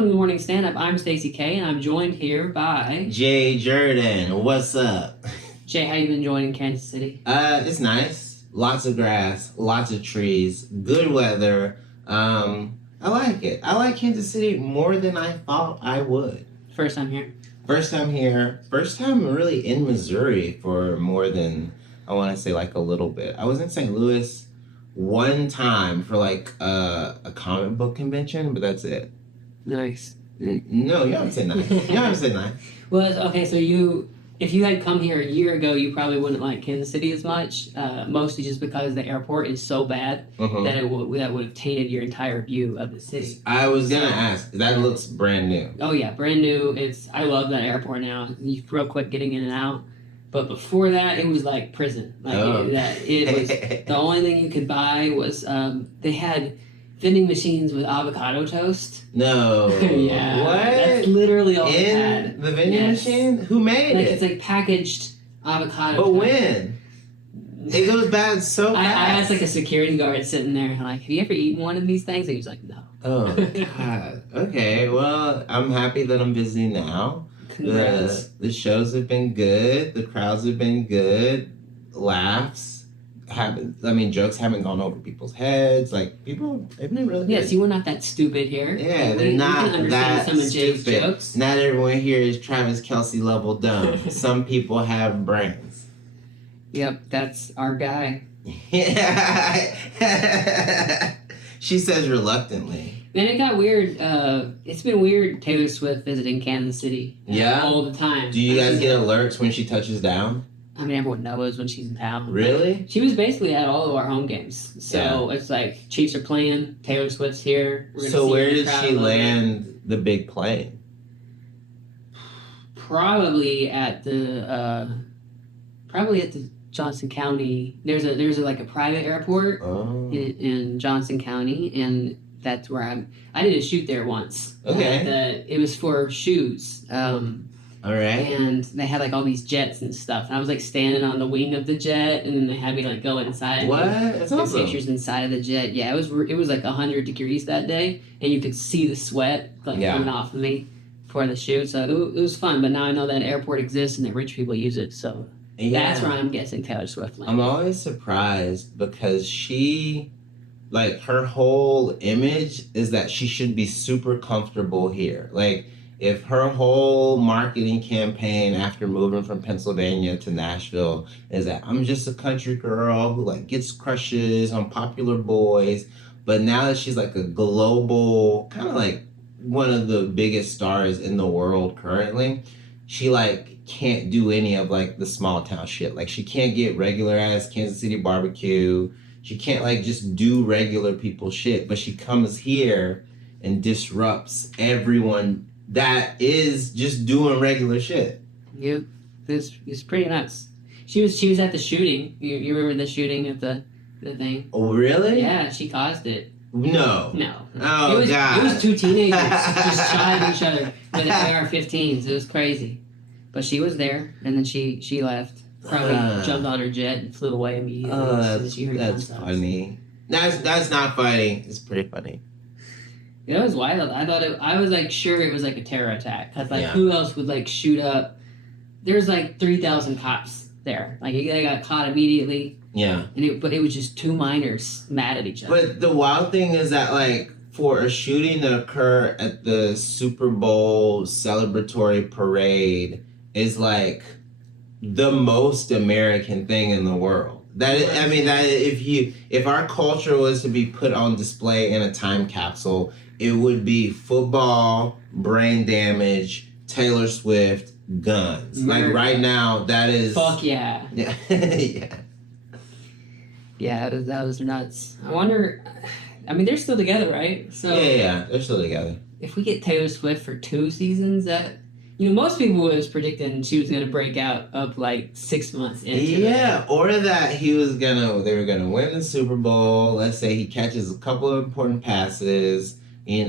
welcome to Morning Stand-Up. I'm Stacy K, and I'm joined here by... Jay Jurden. What's up? Jay, how you been enjoying in Kansas City? It's nice. Lots of grass, lots of trees, good weather. I like it. I like Kansas City more than I thought I would. First time here? First time here. First time really in Missouri for more than, I want to say, like a little bit. I was in St. Louis one time for like a comic book convention, but that's it. Nice. No, you haven't said nice. You haven't said nice. Well, okay, so if you had come here a year ago, you probably wouldn't like Kansas City as much, mostly just because the airport is so bad that that would have tainted your entire view of the city. I was going to ask, that looks brand new. Oh yeah, brand new. I love that airport now. You real quick getting in and out. But before that, it was like prison. Like it was the only thing you could buy was they had vending machines with avocado toast. No. Yeah. What? That's literally all they in had. The vending machine? Who made it? It's like packaged avocado But toast. when? It goes bad so fast. I asked like a security guard sitting there, like, have you ever eaten one of these things? And he was like, no. Oh, God. Okay, well, I'm happy that I'm visiting now. The shows have been good. The crowds have been good. Laughs. Jokes haven't gone over people's heads. Like, people, they've been really good. Yeah, see, we're not that stupid here. Yeah, they're not that some of Jay's stupid. jokes. Not everyone here is Travis Kelce level dumb. Some people have brains. Yep, that's our guy. She says reluctantly. Man, it got weird. It's been weird Taylor Swift visiting Kansas City. Yeah? All the time. Do you guys get alerts when she touches down? I mean, everyone knows when she's in town. Really? She was basically at all of our home games. So It's like, Chiefs are playing, Taylor Swift's here. So where did she land the big plane? Probably at the Johnson County. There's a private airport in Johnson County, and that's where I did a shoot there once. Okay. It was for shoes. All right. And they had like all these jets and stuff. And I was like standing on the wing of the jet, and then they had me like go inside. What? That's awesome. Pictures inside of the jet. Yeah, it was like 100 degrees that day, and you could see the sweat coming off of me for the shoot. So it was fun. But now I know that airport exists and that rich people use it. So that's where I'm guessing Taylor Swift landed. I'm always surprised because she, like, her whole image is that she should be super comfortable here. Like, if her whole marketing campaign after moving from Pennsylvania to Nashville is that I'm just a country girl who like gets crushes on popular boys, but now that she's like a global, kind of like one of the biggest stars in the world currently, she like can't do any of like the small town shit. Like she can't get regular ass Kansas City barbecue. She can't like just do regular people shit, but she comes here and disrupts everyone that is just doing regular shit. Yep, it's pretty nuts. She was at the shooting. You remember the shooting at the thing? Oh, really? Yeah, she caused it. No. Oh, God. It was two teenagers just shot at each other with AR-15s. It was crazy. But she was there, and then she left. Probably jumped on her jet and flew away immediately. That's funny. That's not funny. It's pretty funny. It was wild. I was like sure it was like a terror attack. Cause like who else would like shoot up? There's like 3,000 cops there. Like they got caught immediately. Yeah. But it was just two minors mad at each other. But the wild thing is that like for a shooting to occur at the Super Bowl celebratory parade is like the most American thing in the world. If our culture was to be put on display in a time capsule, it would be football, brain damage, Taylor Swift, guns. Murder. Like right now, that is... Fuck yeah. Yeah. Yeah, that was nuts. I wonder... I mean, they're still together, right? So Yeah, they're still together. If we get Taylor Swift for 2 seasons, that... most people was predicting she was going to break out up like 6 months into or that they were going to win the Super Bowl. Let's say he catches a couple of important passes. They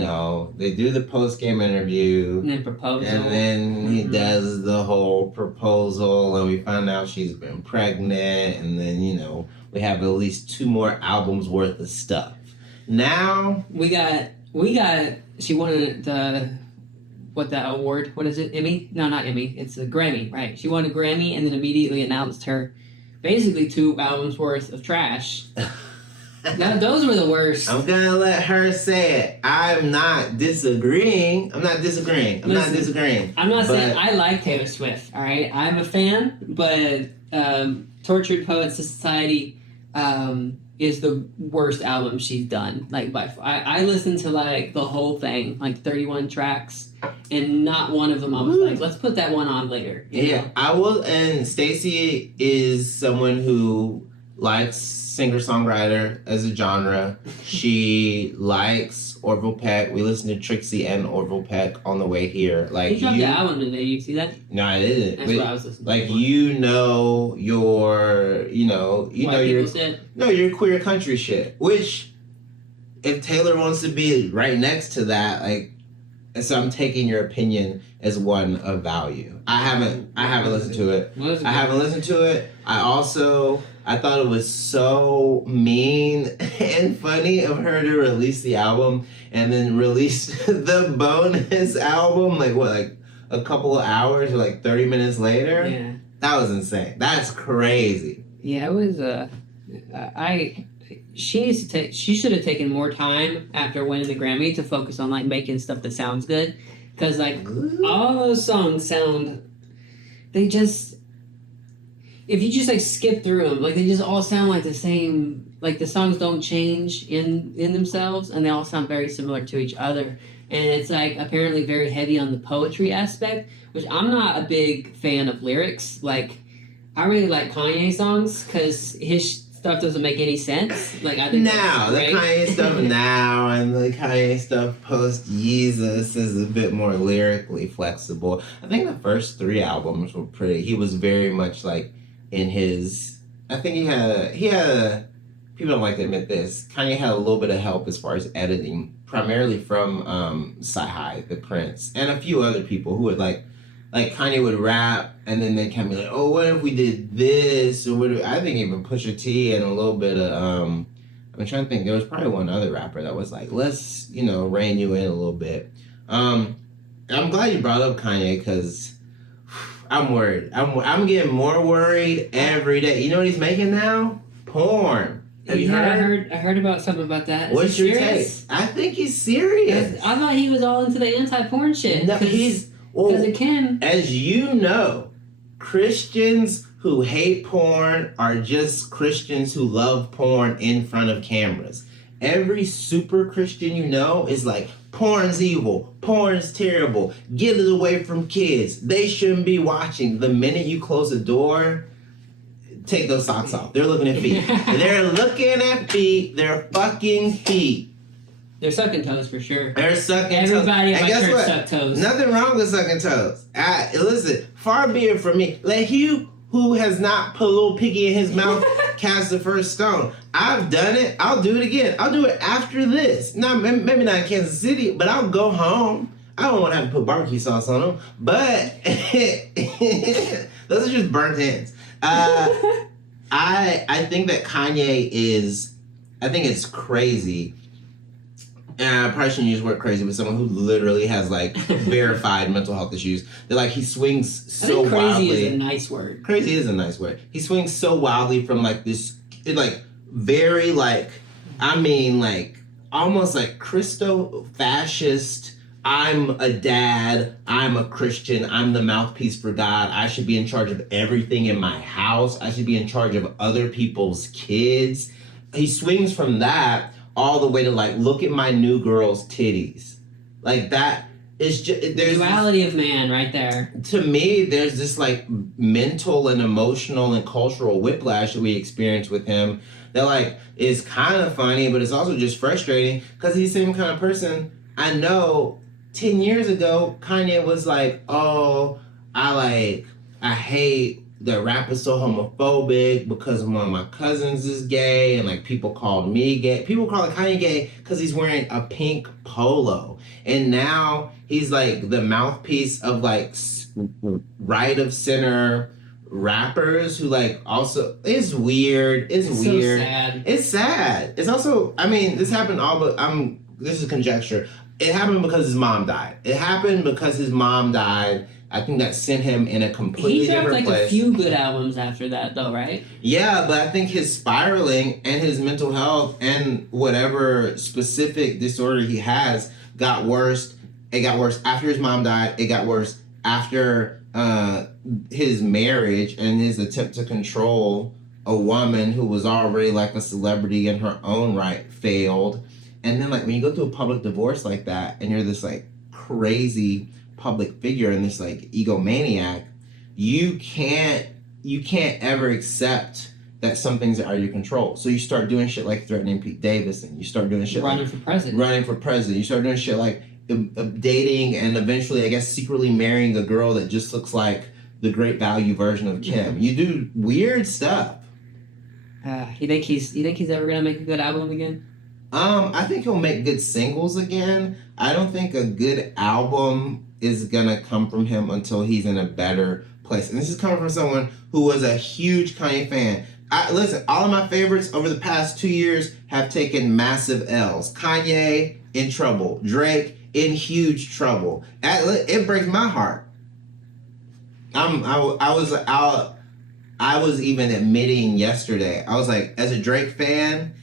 do the post-game interview. And then proposal. And then he does the whole proposal, and we find out she's been pregnant, and then, we have at least 2 more albums worth of stuff. Now... We got she won that award? What is it? Emmy? No, not Emmy. It's a Grammy, right? She won a Grammy and then immediately announced her basically 2 albums worth of trash. Now, those were the worst. I'm gonna let her say it. I'm not disagreeing. I'm not saying I like Taylor Swift. All right, I'm a fan, but Tortured Poets Society is the worst album she's done. Like I listened to like the whole thing, like 31 tracks, and not one of them I was like, let's put that one on later. Yeah, I will. And Stacy is someone who likes singer-songwriter as a genre. She likes Orville Peck. We listened to Trixie and Orville Peck on the way here. Like, he dropped the album today. You see that? No, I didn't. That's what I was listening to. Like, you know your queer country shit. Which, if Taylor wants to be right next to that, like, so I'm taking your opinion as one of value. I haven't listened to it. I thought it was so mean and funny of her to release the album and then release the bonus album like a couple of hours or like 30 minutes later. Yeah. That was insane. That's crazy. Yeah, it was she should have taken more time after winning the Grammy to focus on like making stuff that sounds good, because like all those songs if you just like skip through them, like they just all sound like the same. Like the songs don't change in themselves, and they all sound very similar to each other. And it's like apparently very heavy on the poetry aspect, which I'm not a big fan of lyrics. Like I really like Kanye songs because his stuff doesn't make any sense. Like I think the Kanye stuff now and the Kanye stuff post Yeezus is a bit more lyrically flexible. I think the first 3 albums were pretty. He was very much like in his. I think he had. People don't like to admit this. Kanye had a little bit of help as far as editing, primarily from Sci-Hi, the Prince, and a few other people who would like Kanye would rap, and then they kind of be like, oh, what if we did this? Or what if, I think even Pusha T and a little bit of, I'm trying to think, there was probably one other rapper that was like, let's, rein you in a little bit. I'm glad you brought up Kanye, because I'm worried. I'm getting more worried every day. You know what he's making now? Porn. Have you heard? I heard about something about that. What's your take? I think he's serious. I thought he was all into the anti-porn shit. No, because it can. As you know, Christians who hate porn are just Christians who love porn in front of cameras. Every super Christian you know is like, porn's evil, porn's terrible, get it away from kids, they shouldn't be watching. The minute you close the door, take those socks off. They're looking at feet. They're looking at feet. They're fucking feet. They're sucking toes for sure. They're sucking Everybody toes. at my church suck toes. Nothing wrong with sucking toes. Listen, far be it from me. Let he who has not put a little piggy in his mouth cast the first stone. I've done it. I'll do it again. I'll do it after this. Maybe not in Kansas City, but I'll go home. I don't want to have to put barbecue sauce on them, but those are just burnt ends. I think that Kanye is, I think it's crazy. And I probably shouldn't use the word crazy, but someone who literally has like verified mental health issues. That like he swings so wildly. Crazy is a nice word. Crazy is a nice word. He swings so wildly from like this, very like, almost like Christo-fascist. I'm a dad. I'm a Christian. I'm the mouthpiece for God. I should be in charge of everything in my house. I should be in charge of other people's kids. He swings from that all the way to like, look at my new girl's titties. Like that is just, there's duality of man right there. To me, there's this like mental and emotional and cultural whiplash that we experience with him that like is kind of funny, but it's also just frustrating because he's the same kind of person. I know 10 years ago, Kanye was like, oh, I hate that rap is so homophobic because one of my cousins is gay, and like people called me gay. People call Kanye gay because he's wearing a pink polo. And now he's like the mouthpiece of like right of center rappers who like also, it's weird. It's weird. So sad. It's sad. It's also, this happened all, but I'm this is conjecture. It happened because his mom died. It happened because his mom died. I think that sent him in a completely different place. He dropped like a few good albums after that, though, right? Yeah, but I think his spiraling and his mental health and whatever specific disorder he has got worse. It got worse after his mom died. It got worse after his marriage and his attempt to control a woman who was already like a celebrity in her own right failed. And then like when you go through a public divorce like that and you're this like crazy public figure and this like egomaniac, you can't ever accept that some things are out of your control. So you start doing shit like threatening Pete Davidson. You start doing shit running like for president. You start doing shit like dating and eventually I guess secretly marrying a girl that just looks like the Great Value version of Kim. You do weird stuff. You think he's ever gonna make a good album again? I think he'll make good singles again. I don't think a good album is gonna come from him until he's in a better place. And this is coming from someone who was a huge Kanye fan. Listen, all of my favorites over the past 2 years have taken massive L's. Kanye in trouble. Drake in huge trouble. It breaks my heart. I was even admitting yesterday. I was like, as a Drake fan,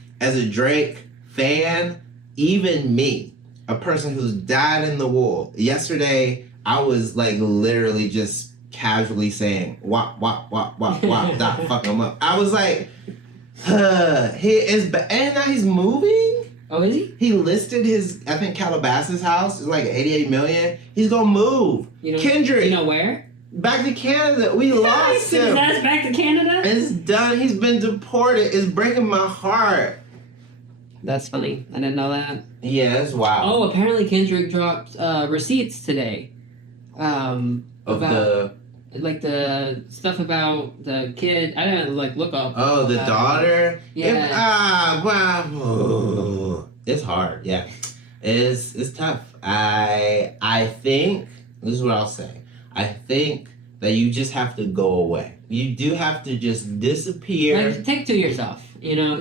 even me, a person who's died in the wool. Yesterday, I was like literally just casually saying, wop, dot, fuck him up. I was like, he is, and now he's moving. Oh, is he? He listed his, I think Calabasas house is like 88 million. He's gonna move. Kendrick. You know where? Back to Canada. We lost him. His ass back to Canada? It's done. He's been deported. It's breaking my heart. That's funny. I didn't know that. Yeah, that's wild. Oh, apparently Kendrick dropped receipts today. About the stuff about the kid. I didn't look up. Oh, the daughter. Yeah. Wow. It's hard. Yeah, it's tough. I think this is what I'll say. I think that you just have to go away. You do have to just disappear. Like, take 2 years off.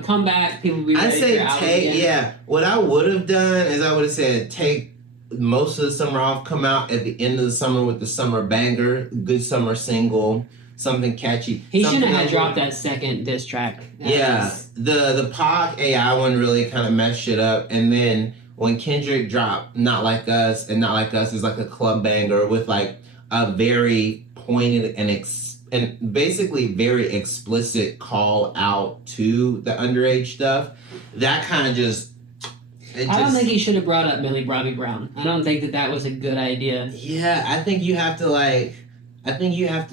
Come back. People will be ready for your album again. Yeah. What I would have done is I would have said take most of the summer off, come out at the end of the summer with the summer banger, good summer single, something catchy. He shouldn't have dropped that second diss track. The Pac AI one really kind of messed shit up. And then when Kendrick dropped Not Like Us, and Not Like Us is like a club banger with like a very pointed and basically very explicit call out to the underage stuff. That kind of just... I don't think he should have brought up Millie Bobby Brown. I don't think that was a good idea. Yeah, I think you have to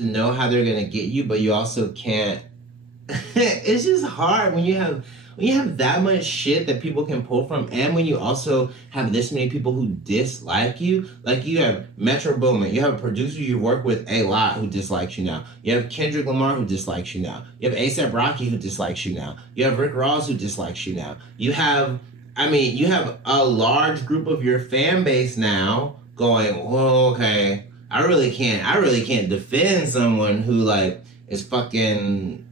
know how they're gonna get you, but you also can't. It's just hard when you have that much shit that people can pull from, and when you also have this many people who dislike you. Like you have Metro Boomin, you have a producer you work with a lot who dislikes you now. You have Kendrick Lamar who dislikes you now. You have A$AP Rocky who dislikes you now. You have Rick Ross who dislikes you now. You have a large group of your fan base now going, well, okay, I really can't defend someone who like is fucking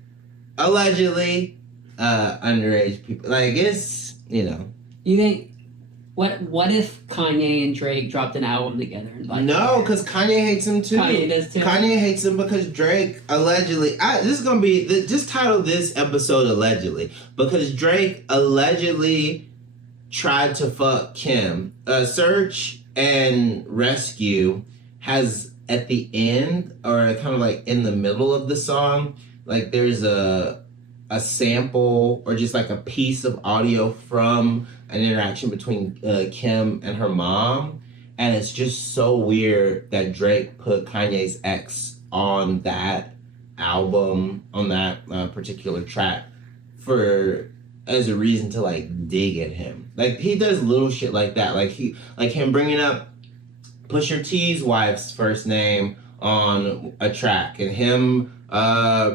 allegedly underage people. Like it's, You think what if Kanye and Drake dropped an album together? No, because Kanye hates him too. Kanye does too. Kanye hates him because Drake allegedly. This is gonna be just title this episode allegedly, because Drake allegedly tried to fuck Kim. Search and Rescue has at the end, or kind of like in the middle of the song, like there's a sample or just like a piece of audio from an interaction between Kim and her mom. And it's just so weird that Drake put Kanye's ex on that album, on that particular track as a reason to like dig at him. Like he does little shit like that. Like him bringing up Pusha T's wife's first name on a track, and him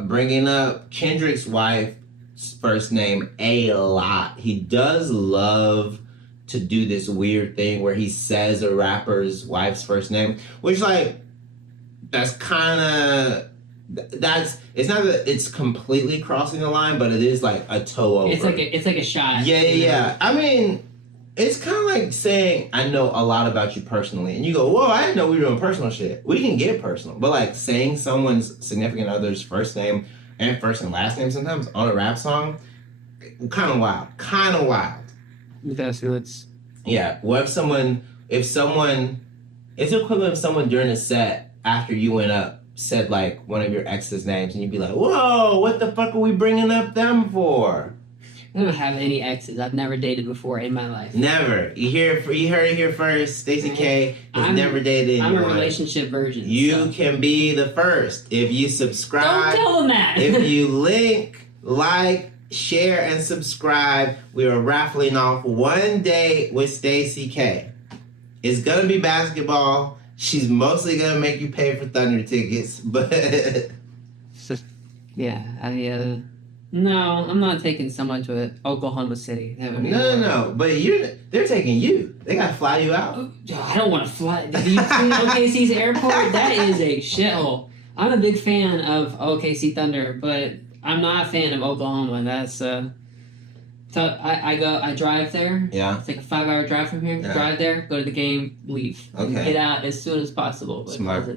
bringing up Kendrick's wife's first name a lot. He does love to do this weird thing where he says a rapper's wife's first name, which like it's not that it's completely crossing the line, but it is like a toe over. It's like a shot. Yeah. I mean, It's kind of like saying, I know a lot about you personally. And you go, whoa, I didn't know we were doing personal shit. We can get personal. But like saying someone's significant other's first name and first and last name sometimes on a rap song, kind of wild. Kind of wild. That's what's... Yeah. What if it's the equivalent of someone during a set after you went up said like one of your ex's names and you'd be like, whoa, what the fuck are we bringing up them for? I don't have any exes. I've never dated before in my life. Never. You heard it here first. Stacy K has never dated anyone. I'm a relationship virgin. You can be the first if you subscribe. Don't tell them that. If you link, like, share, and subscribe, we are raffling off one date with Stacy K. It's gonna be basketball. She's mostly gonna make you pay for Thunder tickets, but yeah. No, I'm not taking someone to Oklahoma City. No. But they're taking you. They gotta fly you out. I don't want to fly. Do you see OKC's airport? That is a shithole. I'm a big fan of OKC Thunder, but I'm not a fan of Oklahoma. That's so I drive there. Yeah. It's like a 5-hour drive from here. Yeah. Drive there, go to the game, leave. Okay. Get out as soon as possible. Smart.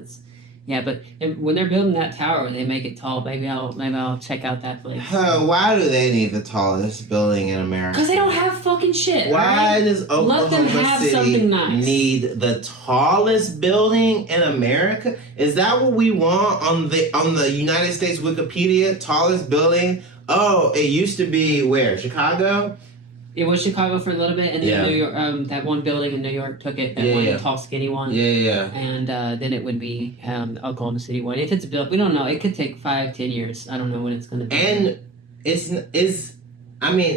But when they're building that tower, they make it tall. Maybe I'll check out that place. Why do they need the tallest building in America? Because they don't have fucking shit. Why right? does Oklahoma City need the tallest building in America? Is that what we want on the United States Wikipedia? Tallest building? Oh, it used to be where? Chicago? It was Chicago for a little bit, and then New York. That one building in New York took it. That one tall, skinny one. Yeah. And then it would be Oklahoma City one. If it's built, we don't know. It could take 5-10 years. I don't know when it's going to be. And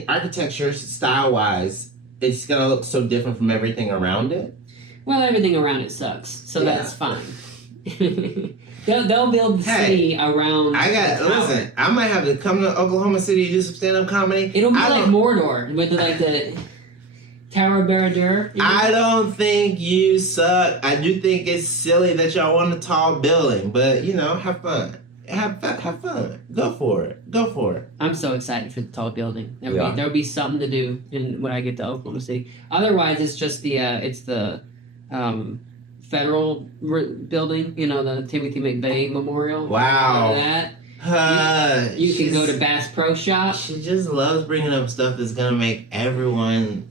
architecture style wise, it's gonna look so different from everything around it. Well, everything around it sucks, so that's fine. They'll build the city around. Listen. I might have to come to Oklahoma City to do some stand-up comedy. It'll be like Mordor with the Tower of Barad-dûr. I don't think you suck. I do think it's silly that y'all want a tall building, but have fun. Have fun. Go for it. I'm so excited for the tall building. There'll be something to do when I get to Oklahoma City. Otherwise, it's just the federal building, the Timothy McVeigh Memorial. Wow. That. You can go to Bass Pro Shop. She just loves bringing up stuff that's going to make everyone...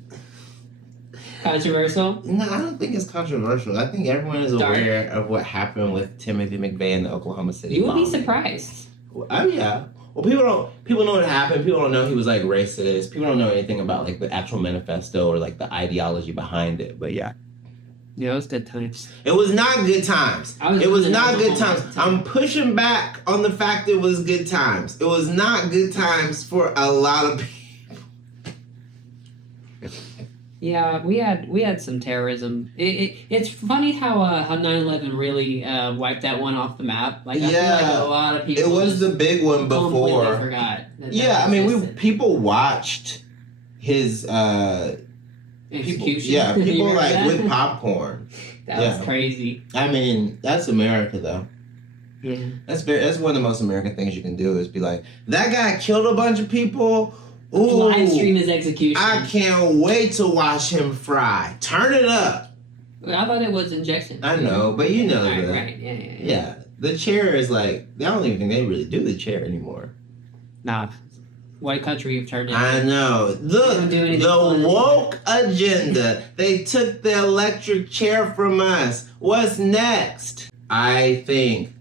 Controversial? No, I don't think it's controversial. I think everyone is aware of what happened with Timothy McVeigh in the Oklahoma City You would be surprised. Oh, yeah. Well, people know what happened. People don't know he was, racist. People don't know anything about, the actual manifesto or, the ideology behind it. But, yeah. Yeah, it was good times. It was not good times. It was not good times. I'm pushing back on the fact it was good times. It was not good times for a lot of people. Yeah, we had some terrorism. It's funny how 9/11 really wiped that one off the map. I feel like a lot of people. It was the big one before. Completely forgot. People watched his. Execution. People with popcorn. That was crazy. That's America though. Yeah. That's one of the most American things you can do is be like, that guy killed a bunch of people. Ooh, live stream his execution. I can't wait to watch him fry. Turn it up. I thought it was injection. I know, but you know that. Right. Yeah. The chair is I don't even think they really do the chair anymore. Nah. What country you've turned into. I know. Look, the woke agenda. They took the electric chair from us. What's next? I think,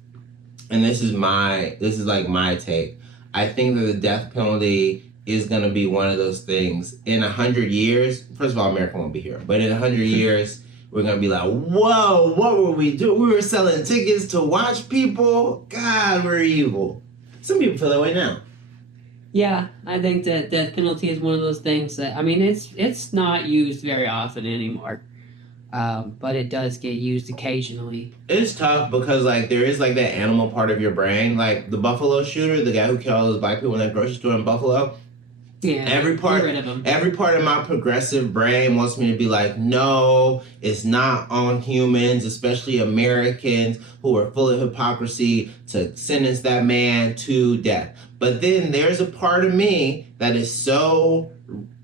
and this is my take. I think that the death penalty is going to be one of those things. In 100 years, first of all, America won't be here. But in 100 years, we're going to be like, whoa, what were we doing? We were selling tickets to watch people. God, we're evil. Some people feel that way now. Yeah, I think that death penalty is one of those things that, it's not used very often anymore. But it does get used occasionally. It's tough because, there is, that animal part of your brain. The Buffalo shooter, the guy who killed all those black people in that grocery store in Buffalo. Yeah, every part of my progressive brain wants me to be like, no, it's not on humans, especially Americans who are full of hypocrisy, to sentence that man to death. But then there's a part of me that is so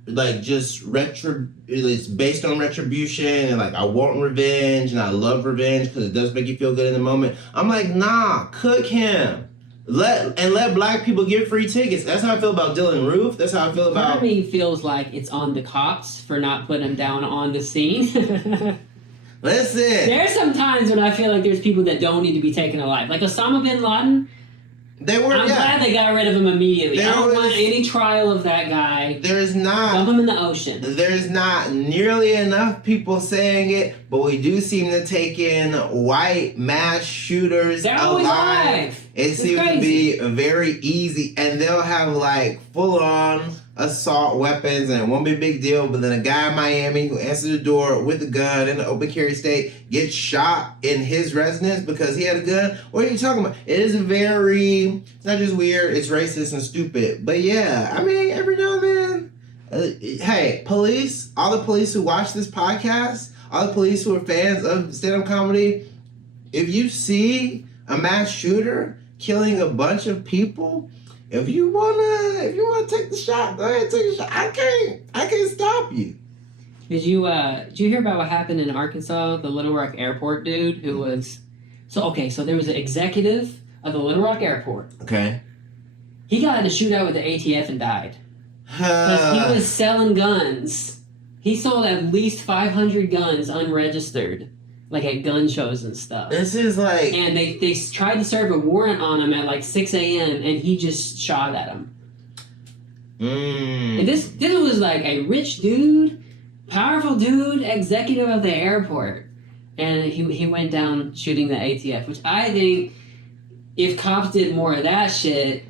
like just it's based on retribution and like I want revenge and I love revenge because it does make you feel good in the moment. I'm like, nah, cook him. Let black people get free tickets. That's how I feel about Dylan Roof. That's how I feel about. Part of me feels like it's on the cops for not putting him down on the scene. Listen. There's some times when I feel like there's people that don't need to be taken alive. Like Osama bin Laden. I'm glad they got rid of him immediately. I don't want any trial of that guy. There's not. Dump him in the ocean. There's not nearly enough people saying it, but we do seem to take in white mass shooters alive. It seems to be very easy, and they'll have like full-on assault weapons, and it won't be a big deal. But then a guy in Miami who answers the door with a gun in an open carry state gets shot in his residence because he had a gun. What are you talking about? It is it's not just weird, it's racist and stupid. But yeah, I mean, every now and then, hey, police, all the police who watch this podcast, all the police who are fans of stand-up comedy, if you see a mass shooter killing a bunch of people, if you wanna take the shot, go ahead, take the shot. I can't stop you. Did you hear about what happened in Arkansas? The Little Rock Airport dude who was so there was an executive of the Little Rock Airport. Okay. He got in a shootout with the ATF and died. Because he was selling guns. He sold at least 500 guns unregistered. Like at gun shows and stuff. This is like... And they tried to serve a warrant on him at like 6 a.m. and he just shot at him. And this was like a rich dude, powerful dude, executive of the airport. And he went down shooting the ATF, which I think if cops did more of that shit...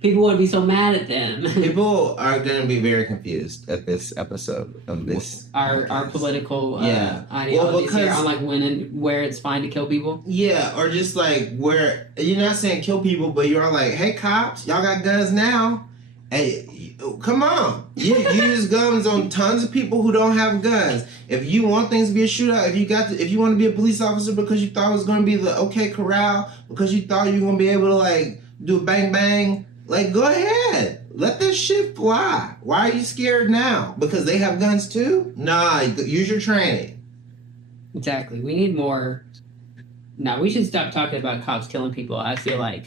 people would be so mad at them. People are going to be very confused at this episode of this. Our political ideologies here on like when and where it's fine to kill people. Yeah, or just like where you're not saying kill people, but you're like, hey cops, y'all got guns now. Hey, come on. You use guns on tons of people who don't have guns. If you want things to be a shootout, if you want to be a police officer because you thought it was going to be the OK Corral, because you thought you were going to be able to like do a bang bang, like, go ahead. Let this shit fly. Why are you scared now? Because they have guns too? Nah, use your training. Exactly. We need more... No, we should stop talking about cops killing people. I feel like...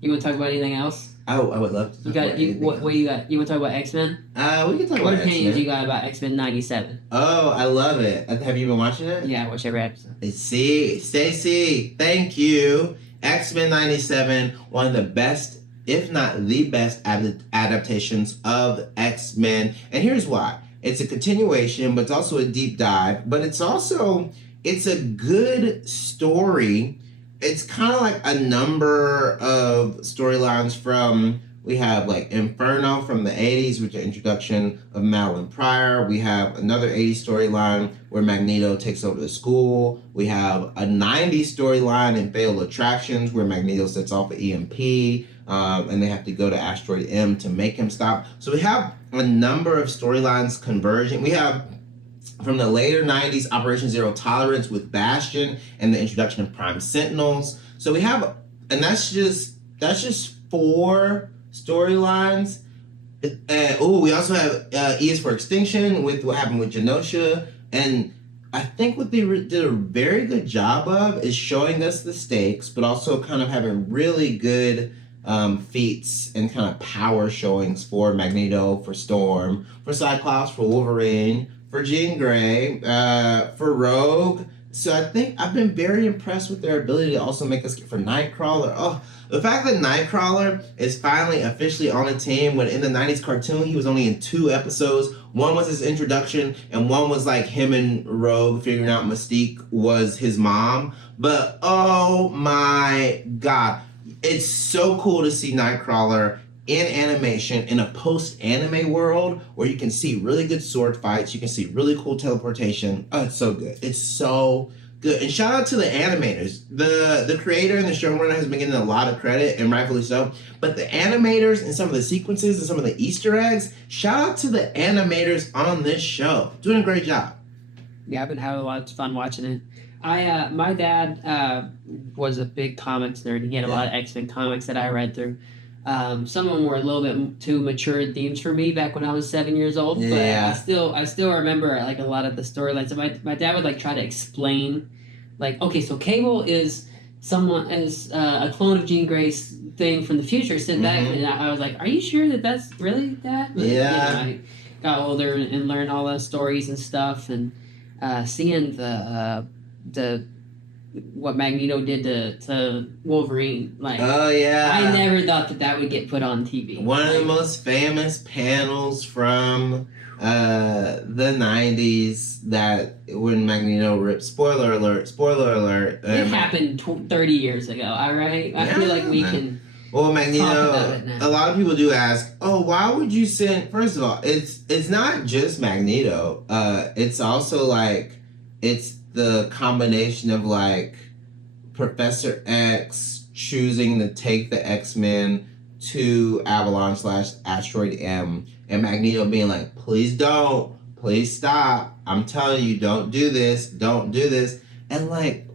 You want to talk about anything else? I would love to talk about anything else. What you got? You want to talk about X-Men? We can talk about X-Men. What opinions you got about X-Men 97? Oh, I love it. Have you been watching it? Yeah, I watch every episode. See, Stacy, thank you. X-Men 97, one of the best, if not the best adaptations of X-Men. And here's why. It's a continuation, but it's also a deep dive. But it's a good story. It's kind of like a number of storylines from, we have like Inferno from the 80s, with the introduction of Madeline Pryor. We have another 80s storyline where Magneto takes over the school. We have a 90s storyline in Fatal Attractions where Magneto sets off an EMP. And they have to go to Asteroid M to make him stop. So we have a number of storylines converging. We have from the later 90s Operation Zero Tolerance with Bastion and the introduction of Prime Sentinels. So we have, and that's just 4 storylines. We also have E is for Extinction with what happened with Genosha. And I think what they did a very good job of is showing us the stakes, but also kind of having really good feats and kind of power showings for Magneto, for Storm, for Cyclops, for Wolverine, for Jean Grey, for Rogue. So I think I've been very impressed with their ability to also make us get for Nightcrawler. Oh, the fact that Nightcrawler is finally officially on a team, when in the 90s cartoon he was only in 2 episodes. One was his introduction and one was like him and Rogue figuring out Mystique was his mom. But oh my god, it's so cool to see Nightcrawler in animation in a post-anime world where you can see really good sword fights, you can see really cool teleportation. Oh, it's so good. It's so good. And shout out to the animators. The creator and the showrunner has been getting a lot of credit, and rightfully so. But the animators and some of the sequences and some of the Easter eggs, shout out to the animators on this show. Doing a great job. Yeah, I've been having a lot of fun watching it. My dad was a big comics nerd. He had a lot of X-Men comics that I read through. Some of them were a little bit too mature themes for me back when I was 7 years old. Yeah. But I still remember like a lot of the storylines. So my dad would like try to explain, like, okay, so Cable is a clone of Jean Grey's thing from the future. Sit back, and I was like, are you sure that that's really that? But, Yeah. I got older and learned all those stories and stuff, and seeing the what Magneto did to Wolverine. Like, oh yeah, I never thought that would get put on TV. One of the most famous panels from the 90s that when Magneto ripped, spoiler alert, it happened 30 years ago, all right? I feel like we can well, Magneto, talk about it now. A lot of people do ask, oh, why would you send, first of all, it's not just Magneto, it's also like, it's the combination of like Professor X choosing to take the X-Men to Avalon / Asteroid M, and Magneto being like, please don't, please stop, I'm telling you, don't do this, and like,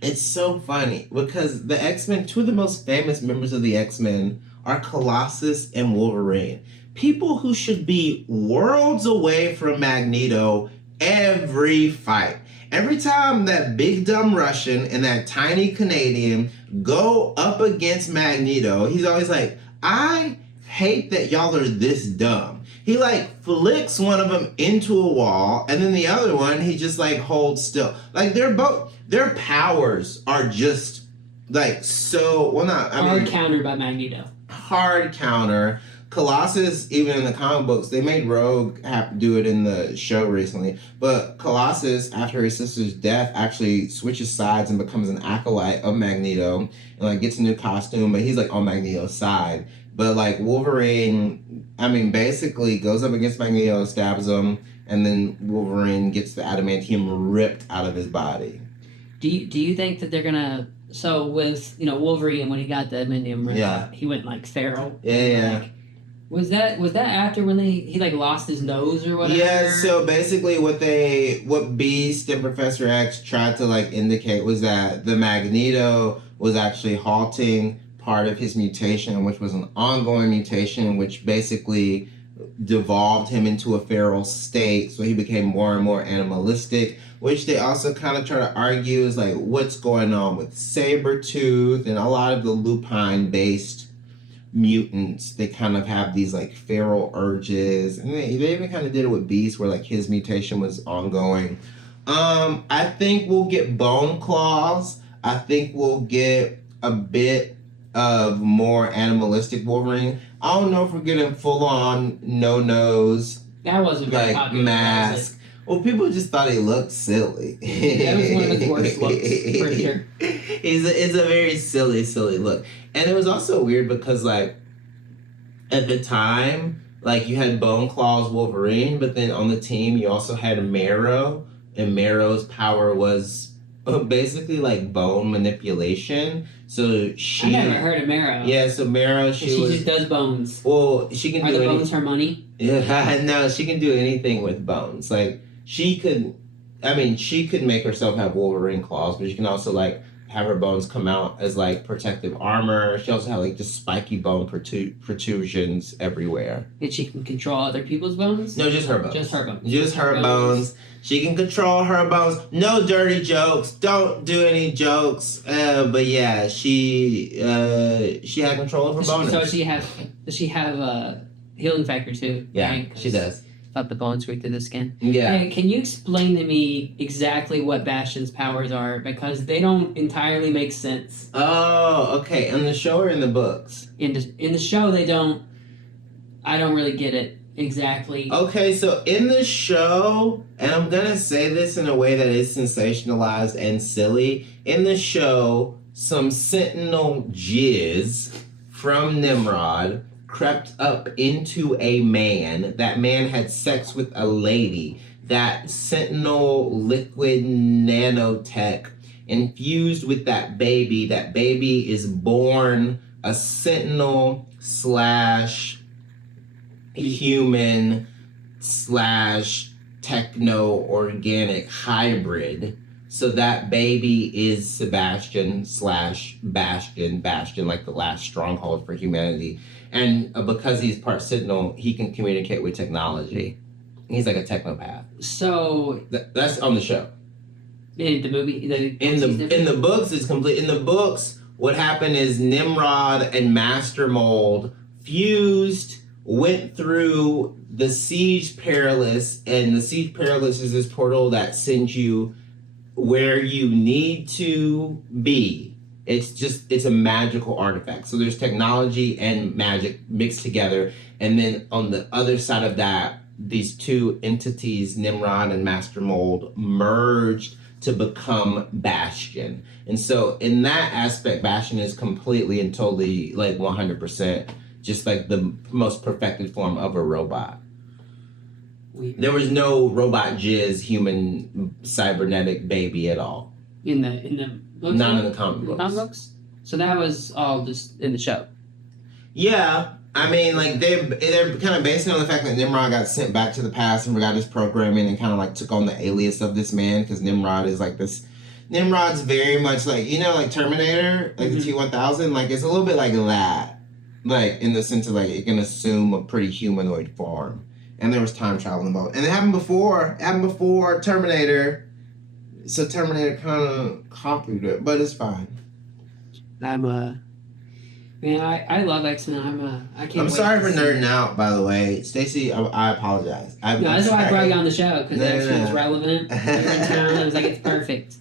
it's so funny because the X-Men, two of the most famous members of the X-Men are Colossus and Wolverine, people who should be worlds away from Magneto every fight. Every time that big dumb Russian and that tiny Canadian go up against Magneto, he's always like, I hate that y'all are this dumb. He like flicks one of them into a wall, and then the other one, he just like holds still. Like their powers are just like so, well not, I hard mean, countered by Magneto. Hard counter. Colossus, even in the comic books, they made Rogue have to do it in the show recently. But Colossus, after his sister's death, actually switches sides and becomes an acolyte of Magneto and like gets a new costume, but he's like on Magneto's side. But like Wolverine, I mean, basically goes up against Magneto, stabs him, and then Wolverine gets the adamantium ripped out of his body. Do you think that they're gonna? So with Wolverine, when he got the adamantium ripped out, he went like feral. Yeah. Like, Was that after when he like lost his nose or whatever? Yeah, so basically what Beast and Professor X tried to like indicate was that the Magneto was actually halting part of his mutation, which was an ongoing mutation, which basically devolved him into a feral state, so he became more and more animalistic, which they also kind of try to argue is like what's going on with Sabretooth and a lot of the lupine-based mutants. They kind of have these like feral urges, and they even kind of did it with Beast where like his mutation was ongoing. I think we'll get bone claws. I think we'll get a bit of more animalistic Wolverine. I don't know if we're getting full on no nose. That wasn't very like popular, mask. Well, people just thought he looked silly. That was one of his worst looks, for sure. It's a very silly look. And it was also weird because, like, at the time, like, you had Bone Claws Wolverine, but then on the team, you also had Marrow, and Marrow's power was basically, like, bone manipulation. So she... I never heard of Marrow. Yeah, so Marrow, she just does bones. Well, she can do anything. Are the bones her money? Yeah, no, she can do anything with bones. Like, she could make herself have Wolverine claws, but she can also, like, have her bones come out as like protective armor. She also had like just spiky bone protrusions everywhere. And she can control other people's bones? No, just her bones. Just her bones. Just her bones. She can control her bones. No dirty jokes. Don't do any jokes. But yeah, she had control of her bones. So does she have healing factor too? Yeah, right? she does. Thought the bones right through the skin. Yeah. Hey, can you explain to me exactly what Bastion's powers are? Because they don't entirely make sense. Oh, okay. In the show or in the books? In the show, they don't. I don't really get it exactly. Okay, so in the show, and I'm gonna say this in a way that is sensationalized and silly. In the show, some Sentinel jizz from Nimrod crept up into a man. That man had sex with a lady. That Sentinel liquid nanotech infused with that baby. That baby is born a Sentinel / human / techno organic hybrid. So that baby is Sebastian / Bastion, like the last stronghold for humanity. And because he's part Sentinel, he can communicate with technology. He's like a technopath. So that's on the show. In the movie, in the books, it's complete. In the books, what happened is Nimrod and Master Mold fused, went through the Siege Perilous, and the Siege Perilous is this portal that sends you where you need to be. It's a magical artifact. So there's technology and magic mixed together, and then on the other side of that, these two entities, Nimrod and Master Mold, merged to become Bastion. And so in that aspect, Bastion is completely and totally, like 100%, just like the most perfected form of a robot. There was no robot jizz human cybernetic baby at all. In the books? Not in the comic books. Comic books? So that was all just in the show. Yeah. I mean, like, they're kind of basing on the fact that Nimrod got sent back to the past and forgot his programming and kind of, like, took on the alias of this man, because Nimrod is, like, this... Nimrod's very much, like, you know, like Terminator, like the T-1000, like, it's a little bit like that. Like, in the sense of, like, it can assume a pretty humanoid form. And there was time travel involved. And it happened before Terminator. So Terminator kind of copied it, but it's fine. Man, I love X-Men. I can't. I'm sorry for nerding out, by the way, Stacy. I apologize. No, that's why I brought you on the show, because X-Men's relevant. I was like, it's perfect.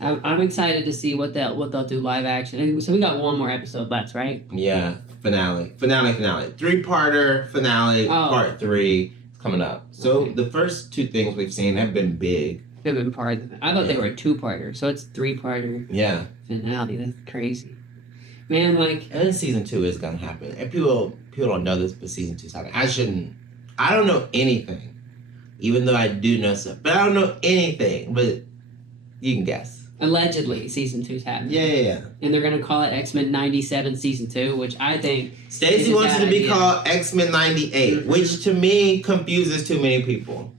I'm excited to see what they'll do live action. And so we got one more episode left, right? Yeah, finale, 3-parter finale, part 3 is coming up. So the first 2 things we've seen have been big. They've been part of it. I thought they were a 2-parter, so it's 3-parter. Yeah. Finale. That's crazy. Man, like... And then season 2 is going to happen. And people don't know this, but season 2 is happening. I don't know anything. Even though I do know stuff. But I don't know anything. But you can guess. Allegedly, season 2's happening. Yeah. And they're going to call it X-Men 97 season 2, which I think... Stacy wants it to be called X-Men 98, which to me confuses too many people.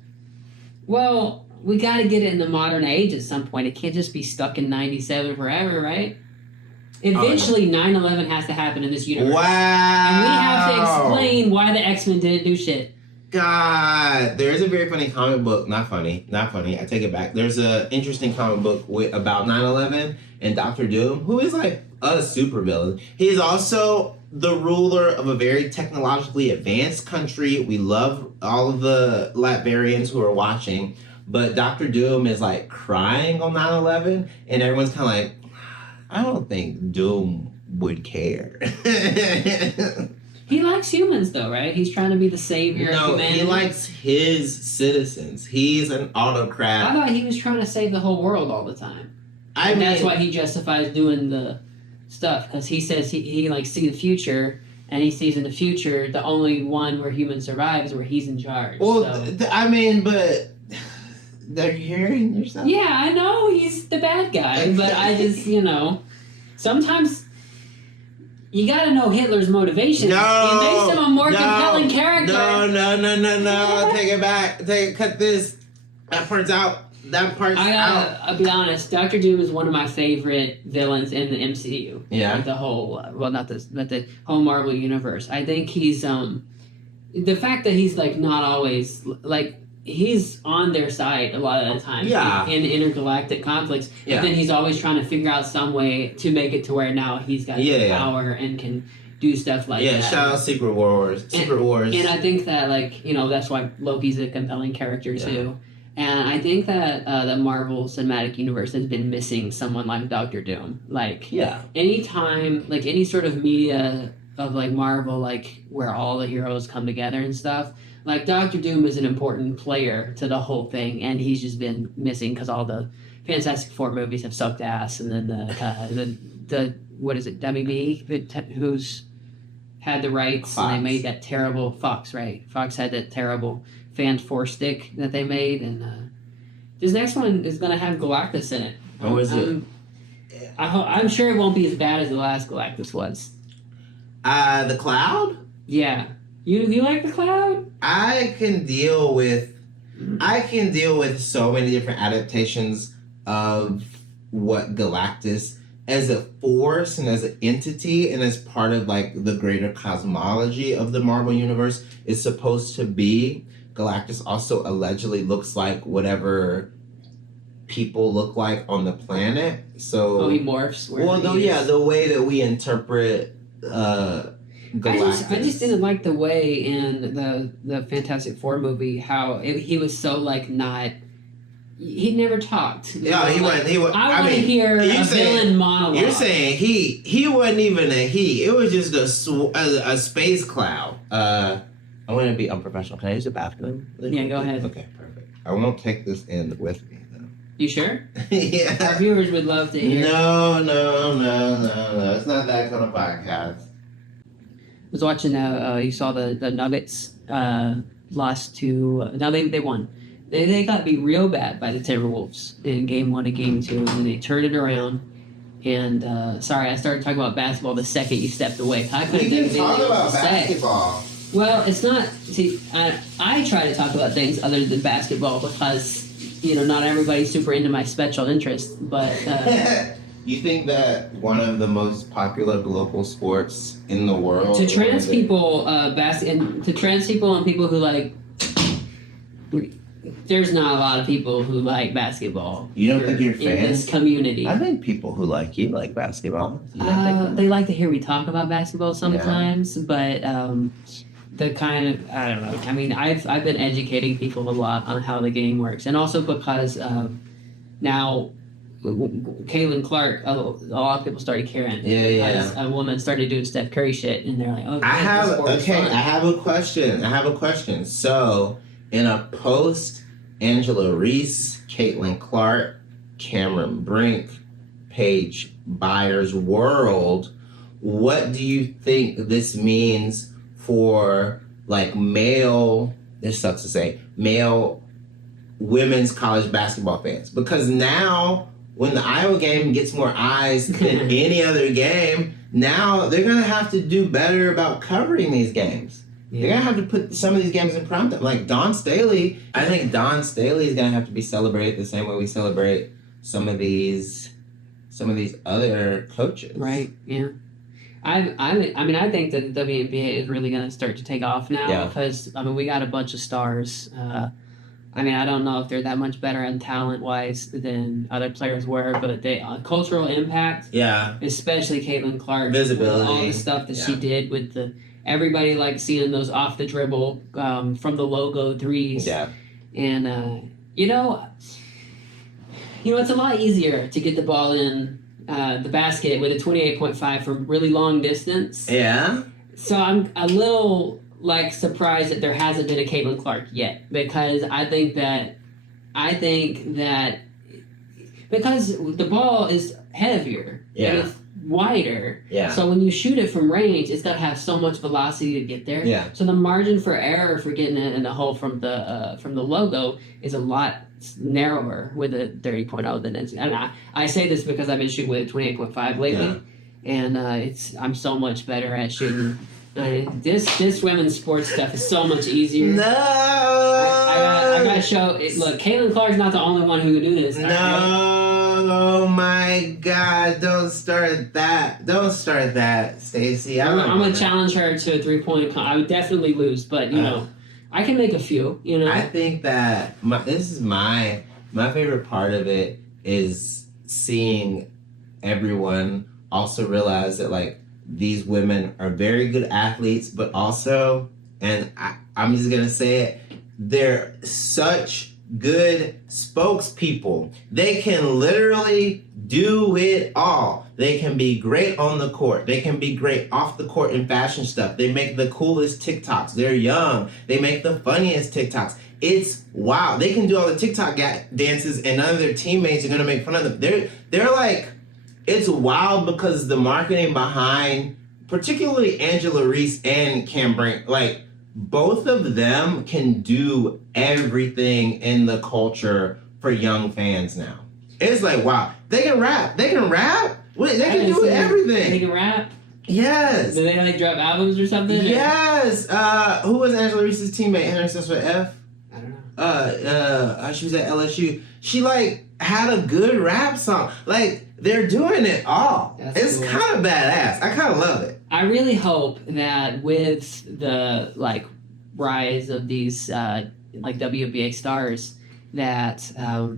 Well, we got to get it in the modern age at some point. It can't just be stuck in 97 forever, right? Eventually, 9/11 has to happen in this universe. Wow. And we have to explain why the X-Men didn't do shit. God, there is a very funny comic book. Not funny. I take it back. There's an interesting comic book about 9/11 and Dr. Doom, who is like a supervillain. He's also the ruler of a very technologically advanced country. We love all of the Latvians who are watching, but Dr. Doom is like crying on 9/11, and everyone's kind of like, I don't think Doom would care. He likes humans, though, right? He's trying to be the savior of humanity. He likes his citizens. He's an autocrat. I thought he was trying to save the whole world all the time. That's why he justifies doing the stuff, because he says he like see the future, and he sees in the future the only one where humans survive is where he's in charge. Well, but they're hearing yourself. Yeah, I know he's the bad guy, but I just, sometimes you gotta know Hitler's motivation. No, it makes him a more compelling character. No. Take it back. Cut this. That part's out. I'll be honest. Dr. Doom is one of my favorite villains in the MCU. Yeah. Like the whole, but the whole Marvel universe. I think he's the fact that he's like not always like. He's on their side a lot of the time in intergalactic conflicts. Yeah. But then he's always trying to figure out some way to make it to where now he's got power and can do stuff like that. Yeah, shout out Secret Wars. And I think that, that's why Loki's a compelling character too. And I think that the Marvel Cinematic Universe has been missing someone like Doctor Doom. Anytime, any sort of media of Marvel, where all the heroes come together and stuff, Doctor Doom is an important player to the whole thing, and he's just been missing because all the Fantastic Four movies have sucked ass, and then the what is it, WB, who's had the rights, Fox. and they made that terrible Fox, right? Fox had that terrible Fan 4 stick that they made, and this next one is going to have Galactus in it. Oh, is it? I'm sure it won't be as bad as the last Galactus was. The Cloud? Yeah. You like the Cloud? I can deal with so many different adaptations of what Galactus as a force and as an entity and as part of like the greater cosmology of the Marvel Universe is supposed to be. Galactus also allegedly looks like whatever people look like on the planet. So he morphs. The way that we interpret Galactus. I just didn't like the way in the Fantastic Four movie how he was so like not. He never talked. Yeah, he wasn't. I want to hear a villain monologue. You're saying he wasn't even a he. It was just a space cloud. I want to be unprofessional. Can I use the bathroom? Yeah, go ahead. Okay, perfect. I won't take this in with me though. You sure? Yeah. Our viewers would love to hear. No. It's not that kind of podcast. I was watching. You saw the Nuggets lost to. Now they won. They got beat real bad by the Timberwolves in Game 1 and Game 2, and they turned it around. And sorry, I started talking about basketball the second you stepped away. I couldn't We can talk about basketball. Well, it's not. See, I try to talk about things other than basketball because not everybody's super into my special interest. But you think that one of the most popular global sports in the world to trans people, to trans people and people who like. There's not a lot of people who like basketball. You don't think you're fans? In this community. I think people who like you like basketball. They like to hear me talk about basketball sometimes, but the kind of, I don't know. I mean, I've been educating people a lot on how the game works, and also because now Caitlin Clark, a lot of people started caring. Yeah. A woman started doing Steph Curry shit, and they're like, "Oh, I have a question. So, in a post Angela Reese, Caitlin Clark, Cameron Brink, Paige Byers world, what do you think this means for like male? This sucks to say, male women's college basketball fans, because now when the Iowa game gets more eyes than any other game, now they're gonna have to do better about covering these games. Yeah. They're gonna have to put some of these games in prime time. Like Dawn Staley, I think Dawn Staley is gonna have to be celebrated the same way we celebrate some of these other coaches. Right. Yeah. I think that the WNBA is really going to start to take off now because we got a bunch of stars. I don't know if they're that much better in talent-wise than other players were, but they cultural impact. Yeah. Especially Caitlin Clark. Visibility. All the stuff that she did with everybody like seeing those off the dribble from the logo threes. Yeah. And it's a lot easier to get the ball in the basket with a 28.5 from really long distance. Yeah. So I'm a little surprised that there hasn't been a Caitlin Clark yet, because I think that because the ball is heavier. Yeah. And it's wider. Yeah. So when you shoot it from range, it's got to have so much velocity to get there. Yeah. So the margin for error for getting it in the hole from the logo is a lot narrower with a 30.0 than it's. And I say this because I've been shooting with a 28.5 lately, and I'm so much better at shooting. This women's sports stuff is so much easier. No, I gotta show it. Look, Caitlin Clark's not the only one who can do this. Oh my God! Don't start that, Stacy. I'm gonna challenge her to a 3-point. I would definitely lose, but I can make a few. I think that this is my favorite part of it is seeing everyone also realize that these women are very good athletes, but also, and I'm just gonna say it, they're such good spokespeople. They can literally do it all. They can be great on the court. They can be great off the court in fashion stuff. They make the coolest TikToks. They're young. They make the funniest TikToks. It's wow. They can do all the TikTok dances, and none of their teammates are gonna make fun of them. They're like, it's wild because the marketing behind, particularly Angela Reese and Cam Brink, both of them can do everything in the culture for young fans now. It's wow, they can rap. They can rap. They can do everything. They can rap. Yes. Do they drop albums or something? Yes. Who was Angela Reese's teammate? Her starts with F. I don't know. She was at LSU. She had a good rap song. Like, they're doing it all. It's cool. kind of badass. I kind of love it. I really hope that with the like rise of these like WNBA stars, that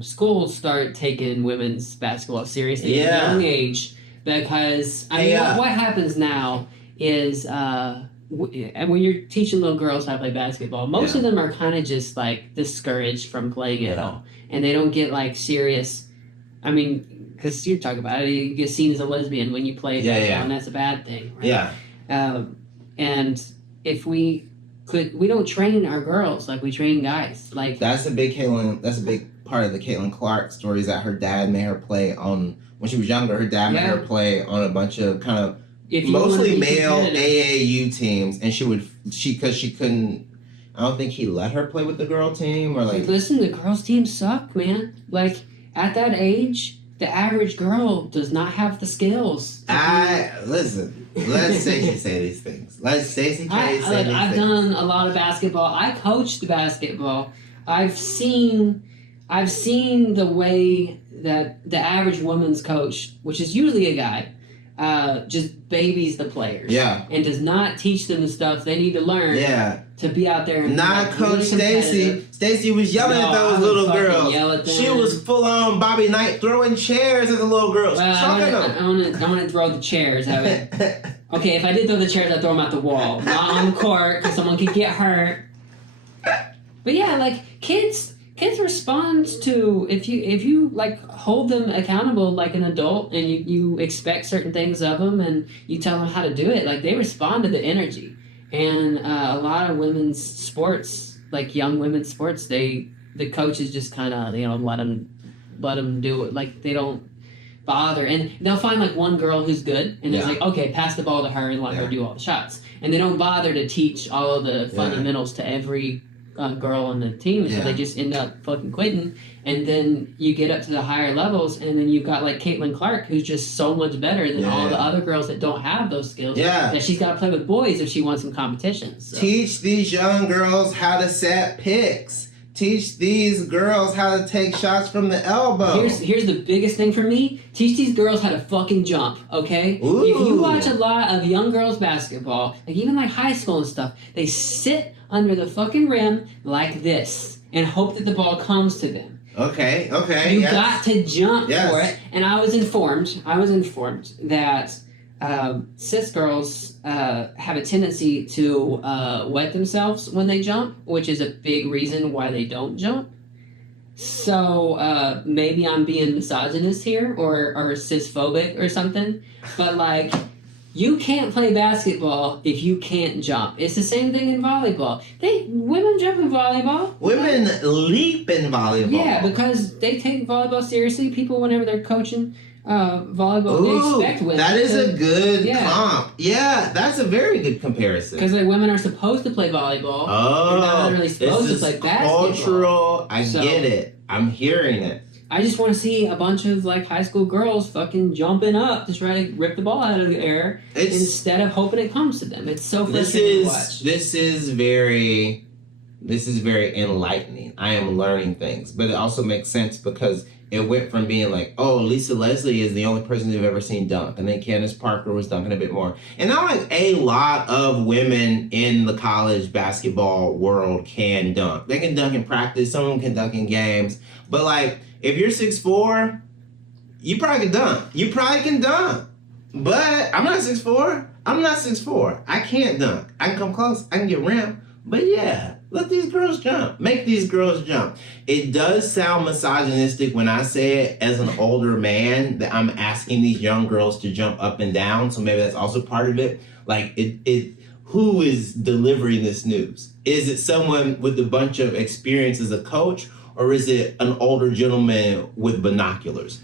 schools start taking women's basketball seriously at a young age, because I mean, what happens now is and when you're teaching little girls how to play basketball, most of them are kind of just like discouraged from playing at all, and they don't get like serious. I mean, because you're talking about it, you get seen as a lesbian when you play basketball, and that's a bad thing. Right? Yeah. And if we don't train our girls like we train guys. Like that's a big part of the Caitlin Clark story, is that her dad made her play on, when she was younger, her dad made her play on a bunch of kind of mostly male AAU teams, and because she couldn't, I don't think he let her play with the girl team, or like. Listen, the girls team suck, man. Like at that age, the average girl does not have the skills. Listen. Let Stacy say these things. Let Stacy say these things. I've done a lot of basketball. I coached basketball. I've seen the way that the average women's coach, which is usually a guy, just babies the players. Yeah. And does not teach them the stuff they need to learn. Yeah. To be out there and not Coach Stacy. Stacy was yelling at those little girls. She was full on Bobby Knight throwing chairs at the little girls. I want to throw the chairs. Okay, if I did throw the chairs, I'd throw them out the wall, not on the court, because someone could get hurt. But yeah, like kids respond to if you like hold them accountable like an adult, and you expect certain things of them, and you tell them how to do it. Like they respond to the energy. And a lot of women's sports, like young women's sports, the coaches just kind of let them do it. Like they don't bother, and they'll find like one girl who's good, and it's like, okay, pass the ball to her and let her do all the shots. And they don't bother to teach all of the fundamentals to every girl on the team, so they just end up fucking quitting. And then you get up to the higher levels, and then you've got like Caitlin Clark, who's just so much better than all the other girls that don't have those skills. Yeah. That she's got to play with boys if she wants some competition. So. Teach these young girls how to set picks. Teach these girls how to take shots from the elbow. Here's the biggest thing for me. Teach these girls how to fucking jump, okay? Ooh. If you watch a lot of young girls basketball, like even like high school and stuff, they sit under the fucking rim like this and hope that the ball comes to them. Okay. You got to jump for it. And I was informed that cis girls have a tendency to wet themselves when they jump, which is a big reason why they don't jump. So maybe I'm being misogynist here or cisphobic or something, but like you can't play basketball if you can't jump. It's the same thing in volleyball. Women jump in volleyball. Women leap in volleyball. Yeah, because they take volleyball seriously. People, whenever they're coaching volleyball, they expect women. That is a good comp. Yeah, that's a very good comparison. Because like women are supposed to play volleyball. Oh, they're not really supposed to play basketball. Cultural. I get it. I'm hearing it. I just want to see a bunch of like high school girls fucking jumping up to try to rip the ball out of the air instead of hoping it comes to them. It's so frustrating to watch. This is very enlightening. I am learning things, but it also makes sense because it went from being like, oh, Lisa Leslie is the only person you've ever seen dunk, and then Candace Parker was dunking a bit more. And now like a lot of women in the college basketball world can dunk. They can dunk in practice. Some of them can dunk in games. But like, if you're 6'4", you probably can dunk. But I'm not 6'4". I can't dunk. I can come close. I can get rim. But yeah, let these girls jump. Make these girls jump. It does sound misogynistic when I say it as an older man that I'm asking these young girls to jump up and down. So maybe that's also part of it. Like who is delivering this news? Is it someone with a bunch of experience as a coach? Or is it an older gentleman with binoculars?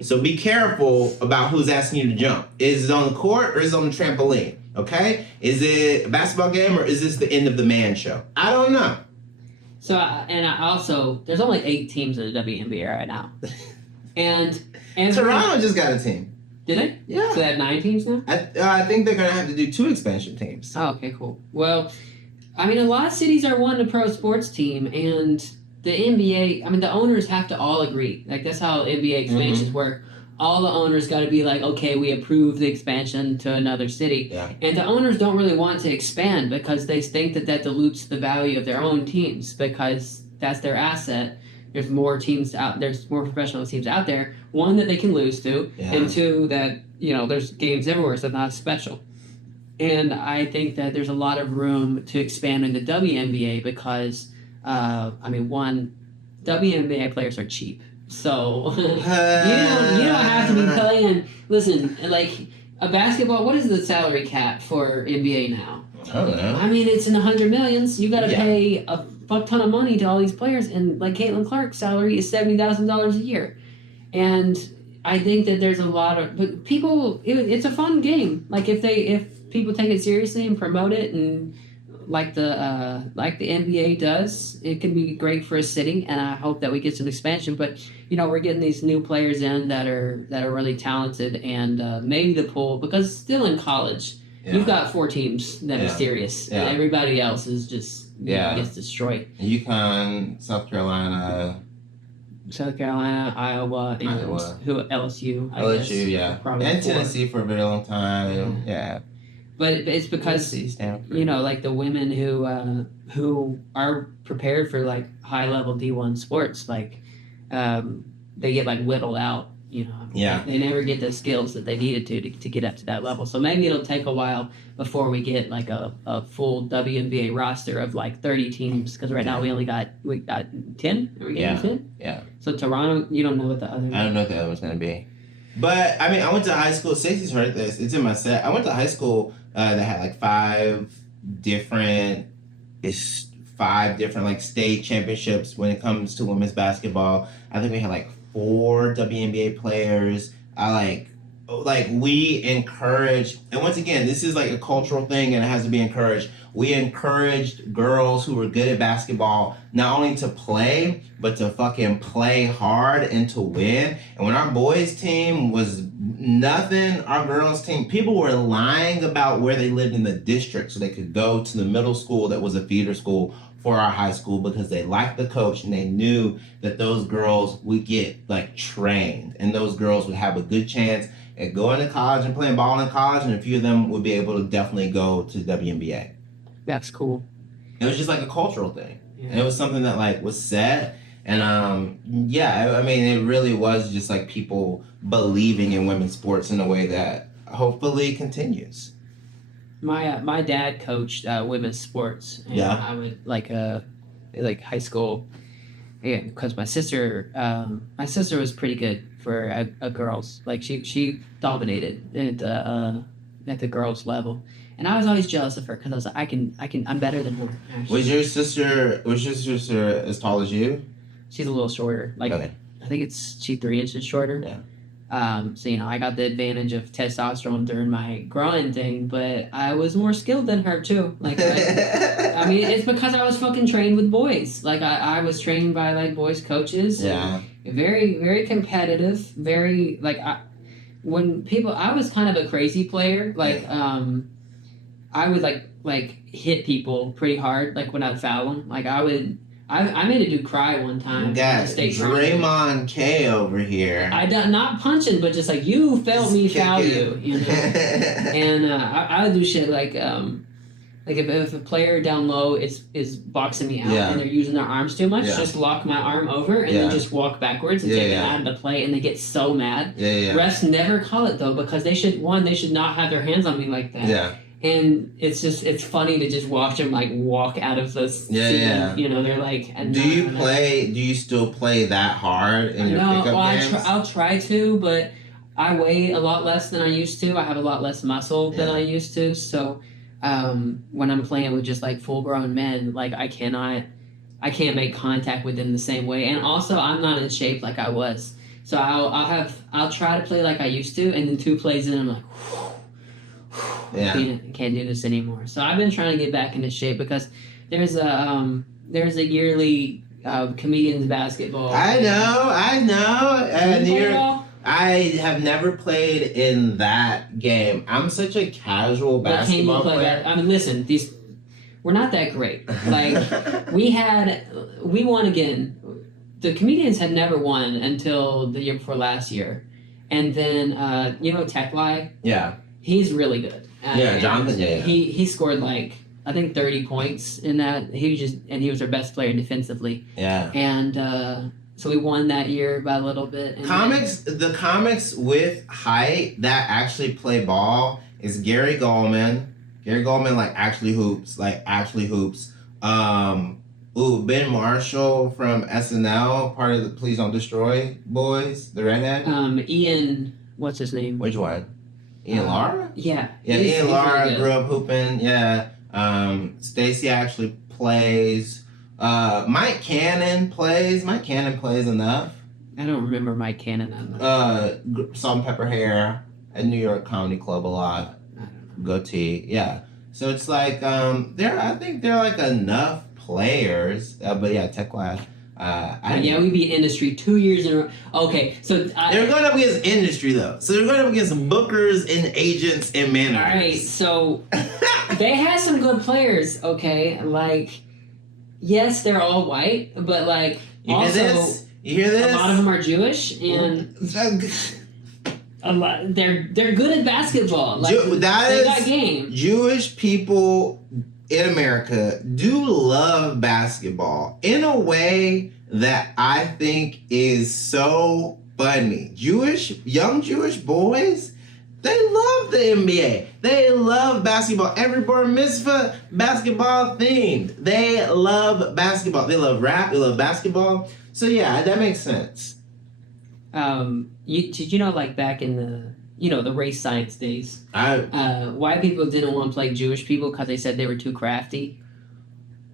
So be careful about who's asking you to jump. Is it on the court or is it on the trampoline? Okay? Is it a basketball game or is this the end of the man show? I don't know. So, and I also, there's only 8 teams in the WNBA right now. And Toronto just got a team. Did they? Yeah. So they have 9 teams now? I think they're going to have to do 2 expansion teams. Oh, okay, cool. Well, I mean, a lot of cities are wanting a pro sports team, and the NBA, I mean, the owners have to all agree. Like, that's how NBA expansions work. All the owners got to be like, okay, we approve the expansion to another city. Yeah. And the owners don't really want to expand because they think that dilutes the value of their own teams because that's their asset. There's more teams out. There's more professional teams out there. One, that they can lose to, and two, that there's games everywhere, so it's not special. And I think that there's a lot of room to expand in the WNBA because, one, WNBA players are cheap. So you don't have to be playing. Listen, like a basketball. What is the salary cap for NBA now? I don't know. I mean, it's in the $100 millions. You got to pay a fuck ton of money to all these players, and like Caitlin Clark's salary is $70,000 a year, and I think that there's a lot of but people. It's a fun game. Like if people take it seriously and promote it and like the NBA does, it can be great for a city, and I hope that we get some expansion. But we're getting these new players in that are really talented, and maybe the pool because it's still in college. Yeah. You've got 4 teams that are serious, and everybody else is just gets destroyed. UConn, South Carolina, Iowa, and LSU. LSU, yeah, and Tennessee for a very long time. Yeah. But it's because like the women who are prepared for like high level D1 sports, like they get like whittled out. They never get the skills that they needed to get up to that level. So maybe it'll take a while before we get like a full WNBA roster of like 30 teams. Because right now we got 10. Are we getting 10? Yeah. So Toronto, you don't know what the other. I don't know what the other one's gonna be. But I mean, I went to high school. Stacey's heard this. It's in my set. I went to high school that had like 5 different like state championships when it comes to women's basketball. I think we had like 4 WNBA players. We encourage, and once again, this is like a cultural thing and it has to be encouraged. We encouraged girls who were good at basketball not only to play, but to fucking play hard and to win. And when our boys' team was nothing, our girls' team, people were lying about where they lived in the district so they could go to the middle school that was a feeder school for our high school because they liked the coach and they knew that those girls would get like trained and those girls would have a good chance at going to college and playing ball in college, and a few of them would be able to definitely go to WNBA. That's cool. It was just like a cultural thing. Yeah. And it was something that like was said. And it really was just like people believing in women's sports in a way that hopefully continues. My dad coached women's sports. And I would like high school. Yeah, because my sister was pretty good for a girls. Like she dominated at the girls level, and I was always jealous of her because I was like, I'm better than her. Was your sister as tall as you? She's a little shorter. Like I think she's 3 inches shorter. Yeah. So I got the advantage of testosterone during my growing thing, but I was more skilled than her too. Like, it's because I was fucking trained with boys. Like I was trained by like boys coaches. Yeah. Very, very competitive. Very like I was kind of a crazy player. Like I would like hit people pretty hard. Like when I'd foul them. Like I made a dude cry one time. Got Draymond K over here. Not punching, but just like you felt me foul you, And I would do shit like if a player down low is boxing me out and they're using their arms too much, just lock my arm over and then just walk backwards and take it out of the play, and they get so mad. Refs never call it though because they should not have their hands on me like that. Yeah. And it's funny to just watch them like walk out of the scene. They're like. Do you still play that hard in your pickup games? I'll try to, but I weigh a lot less than I used to. I have a lot less muscle than I used to. So when I'm playing with just like full grown men, like I can't make contact with them the same way. And also I'm not in shape like I was. So I'll try to play like I used to, and then 2 plays in I'm like. Can't do this anymore. So I've been trying to get back into shape because there's a yearly comedians basketball. I know. And I have never played in that game. I'm such a casual basketball player. I mean, listen, we're not that great. Like we won again. The comedians had never won until the year before last year, and then Tech Lie. Yeah. He's really good. Jonathan. Yeah. He scored like I think 30 points in that. He was our best player defensively. Yeah. And so we won that year by a little bit. And the comics with height that actually play ball is Gary Goldman. Gary Goldman actually hoops. Ben Marshall from SNL, part of the Please Don't Destroy boys, the redhead. Ian, what's his name? Which one? Ian Lara? Yeah. Yeah, Ian Lara grew up hooping. Yeah. Stacy actually plays. Mike Cannon plays. Mike Cannon plays enough. I don't remember Mike Cannon that much. Salt and Pepper Hair at New York Comedy Club a lot. Goatee. Yeah. So it's like I think they're like enough players. But yeah, Tech Lab. We beat Industry 2 years in a row. Okay, so they're going up against Industry though. So they're going up against bookers and agents and managers. All right, so they had some good players. Okay, yes, they're all white, but you hear this? A lot of them are Jewish, and they're good at basketball. They got game. Jewish people in America do love basketball in a way that I think is so funny. Young Jewish boys, they love the NBA. They love basketball. Every bar mitzvah, basketball themed. They love basketball. They love rap. They love basketball. So yeah, that makes sense. Did you know back in the race science days, white people didn't want to play Jewish people because they said they were too crafty.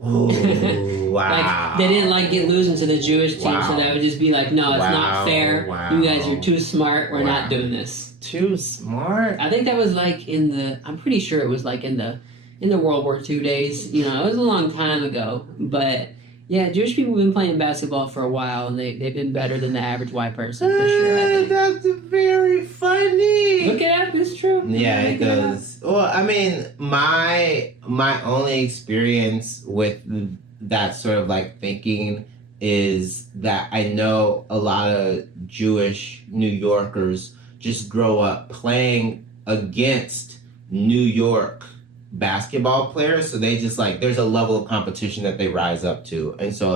Oh, wow. They didn't get losing to the Jewish team, so that would just be no, it's not fair. Wow. You guys are too smart. We're not doing this. Too smart? I think that was I'm pretty sure it was in the World War II days. It was a long time ago, but yeah, Jewish people have been playing basketball for a while, and they've been better than the average white person, for sure, I think. That's very funny. Look it up, it's true. Yeah, it goes. Well, I mean, my only experience with that sort of thinking is that I know a lot of Jewish New Yorkers just grow up playing against New York basketball players, so they just there's a level of competition that they rise up to, and so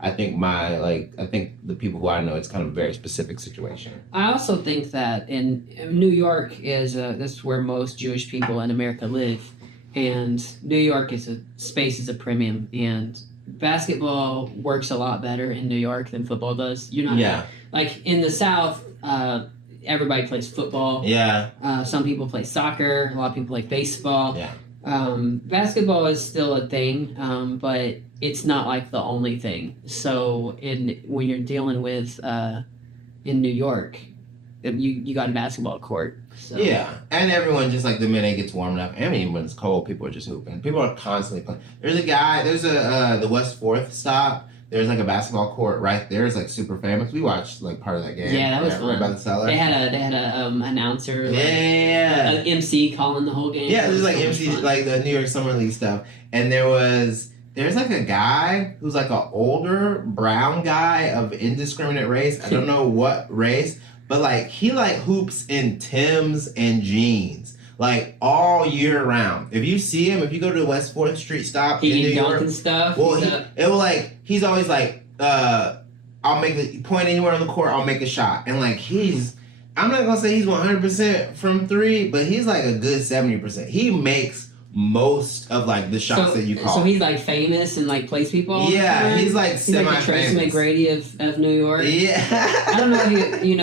I think I think the people who I know, it's kind of a very specific situation. I also think that in New York that's where most Jewish people in America live, and New York is a premium, and basketball works a lot better in New York than football does. You're not in the South. Everybody plays football. Yeah. Some people play soccer. A lot of people play baseball. Yeah. Basketball is still a thing, but it's not the only thing. So when you're dealing with in New York, you got a basketball court. So. Yeah, and everyone just the minute it gets warm enough, I mean when it's cold, people are just hooping. People are constantly playing. There's the West 4th stop. There's a basketball court right there. It's super famous. We watched part of that game. Yeah, that was fun. Right by the cellar. They had a announcer. An MC calling the whole game. Yeah, there's MC the New York Summer League stuff, and there's a guy who's an older brown guy of indiscriminate race. I don't know what race, but he hoops in Timbs and jeans. All year round. If you see him, if you go to the West 4th Street stop in New York, and stuff. Well, he's always I'll make the point anywhere on the court, I'll make a shot. And I'm not gonna say he's 100% from 3, but he's a good 70%. He makes most of the shots that you call. So he's famous and plays people. Yeah, he's semi-famous. Tracy McGrady of New York. Yeah. I don't know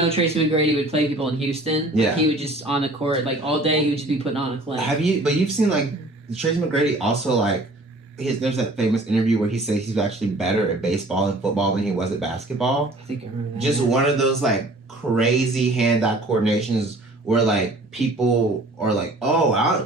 if Tracy McGrady would play people in Houston. Yeah. He would just on the court all day. He would just be putting on a clinic. You've seen Tracy McGrady also there's that famous interview where he says he's actually better at baseball and football than he was at basketball. I think I remember that. Just one of those crazy hand-eye coordinations where people are like,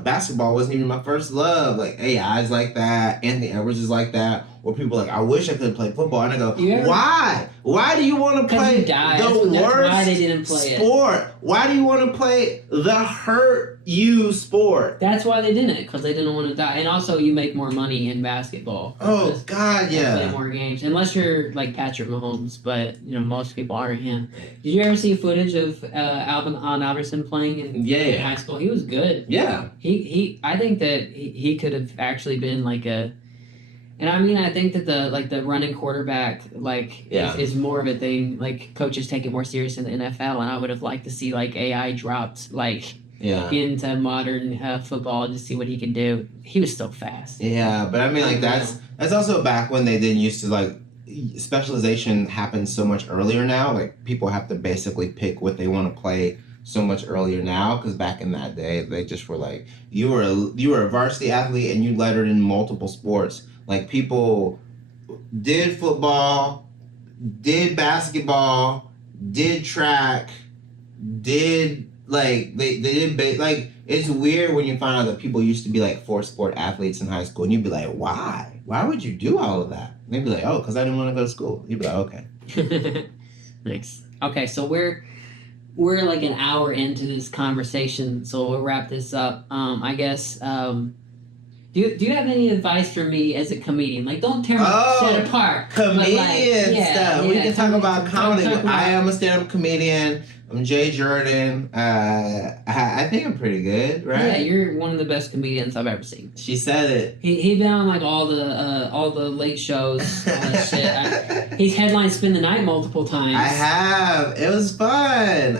basketball wasn't even my first love. Like AI's like that, Anthony Edwards is like that. Or people are like, I wish I could play football. And I go, why? Why do you want to play the worst why they didn't play sport? It. Why do you want to play the hurt you sport? That's why they didn't, because they didn't want to die. And also, you make more money in basketball. Oh, God, yeah. Play more games. Unless you're like Patrick Mahomes, but most people aren't him. Did you ever see footage of Alvin Iverson playing in high school? He was good. Yeah. I think that he could have actually been like a... And I mean, I think that the running quarterback is more of a thing. Like coaches take it more serious in the NFL, and I would have liked to see like AI dropped into modern football to see what he could do. He was still fast. Yeah, but I mean, like that's also back when they didn't used to like specialization happens so much earlier now. Like people have to basically pick what they want to play so much earlier now, because back in that day they just were like you were a varsity athlete and you lettered in multiple sports. Like, people did football, did basketball, did track, did, like, they did, like, it's weird when you find out that people used to be, like, 4-sport athletes in high school, and you'd be like, why? Why would you do all of that? And they'd be like, oh, because I didn't want to go to school. You'd be like, okay. Thanks. Okay, so we're like an hour into this conversation, so we'll wrap this up. I guess... Do you have any advice for me as a comedian? Like, don't tear my shit apart. Comedian stuff. We can talk about comedy. I am a stand-up comedian. I'm Jay Jurden. I think I'm pretty good, right? Yeah, you're one of the best comedians I've ever seen. She said it. He been on like all the late shows, all that shit. He's headlined Spend the Night multiple times. I have. It was fun.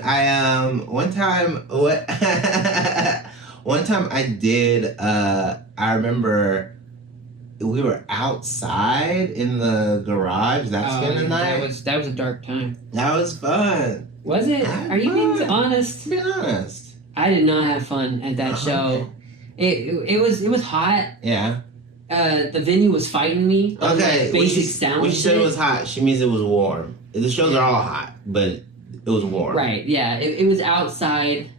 One time I did, I remember we were outside in the garage. That's been a night. That was a dark time. That was fun. Was it? Are you being honest? Be honest. I did not have fun at that show. It was hot. Yeah. The venue was fighting me. Okay. Basic sound. When she said it was hot, she means it was warm. The shows are all hot, but it was warm. Right. Yeah. It was outside.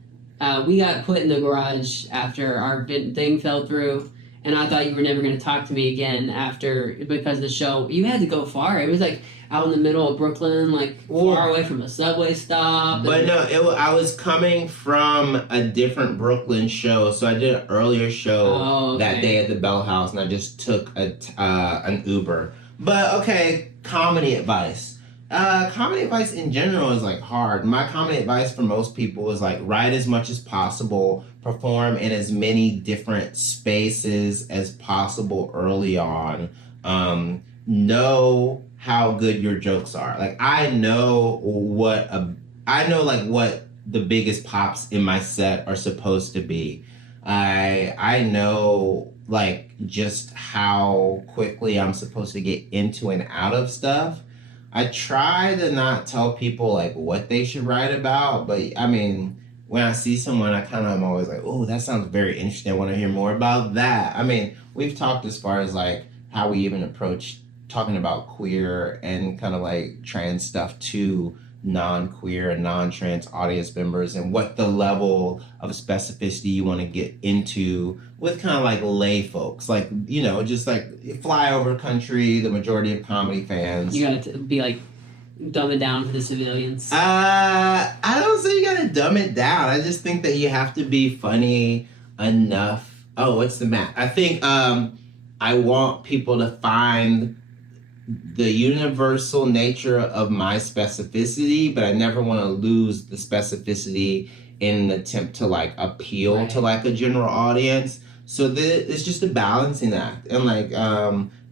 We got put in the garage after our thing fell through, and I thought you were never going to talk to me again because of the show. You had to go far. It was like out in the middle of Brooklyn, like far away from a subway stop. But no, I was coming from a different Brooklyn show, so I did an earlier show that day at the Bell House, and I just took an Uber. But okay, comedy advice. Comedy advice in general is like hard. My comedy advice for most people is like write as much as possible, perform in as many different spaces as possible early on. Know how good your jokes are. Like I know what the biggest pops in my set are supposed to be. I know like just how quickly I'm supposed to get into and out of stuff. I try to not tell people like what they should write about, but I mean, when I see someone, I kind of am always like, oh, that sounds very interesting. I want to hear more about that. I mean, we've talked as far as like how we even approach talking about queer and kind of like trans stuff to non-queer and non-trans audience members, and what the level of specificity you want to get into with kind of like lay folks, like, you know, just like flyover country, the majority of comedy fans. You gotta be like dumb it down for the civilians. I don't say you gotta dumb it down. I just think that you have to be funny enough. Oh, what's the math? I think I want people to find the universal nature of my specificity, but I never want to lose the specificity in an attempt to like appeal to like a general audience. So it's just a balancing act. And like,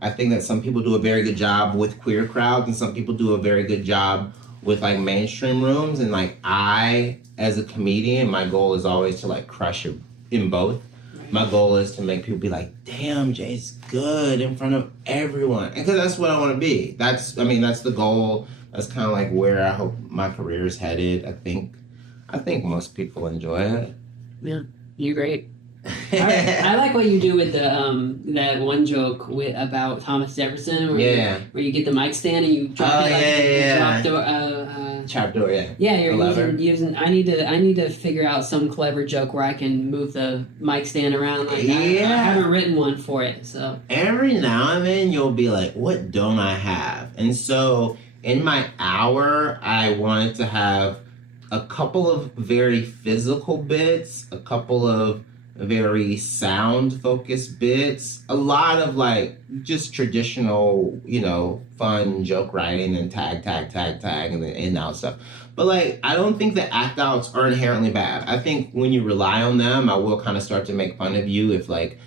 I think that some people do a very good job with queer crowds, and some people do a very good job with like mainstream rooms. And like I, as a comedian, my goal is always to like crush it in both. My goal is to make people be like, damn, Jay's good in front of everyone. Because that's what I want to be. That's the goal. That's kind of like where I hope my career is headed. I think most people enjoy it. Yeah, you're great. I like what you do with the that one joke about Thomas Jefferson, where you get the mic stand and you drop Trapdoor, yeah. Yeah, you're using. I need to figure out some clever joke where I can move the mic stand around. Like I haven't written one for it, so every now and then you'll be like, "What don't I have?" And so in my hour, I wanted to have a couple of very physical bits, a couple of very sound focused bits, a lot of like just traditional, fun joke writing and tag and the in out stuff. But like I don't think the act outs are inherently bad. I think when you rely on them, I will kind of start to make fun of you if like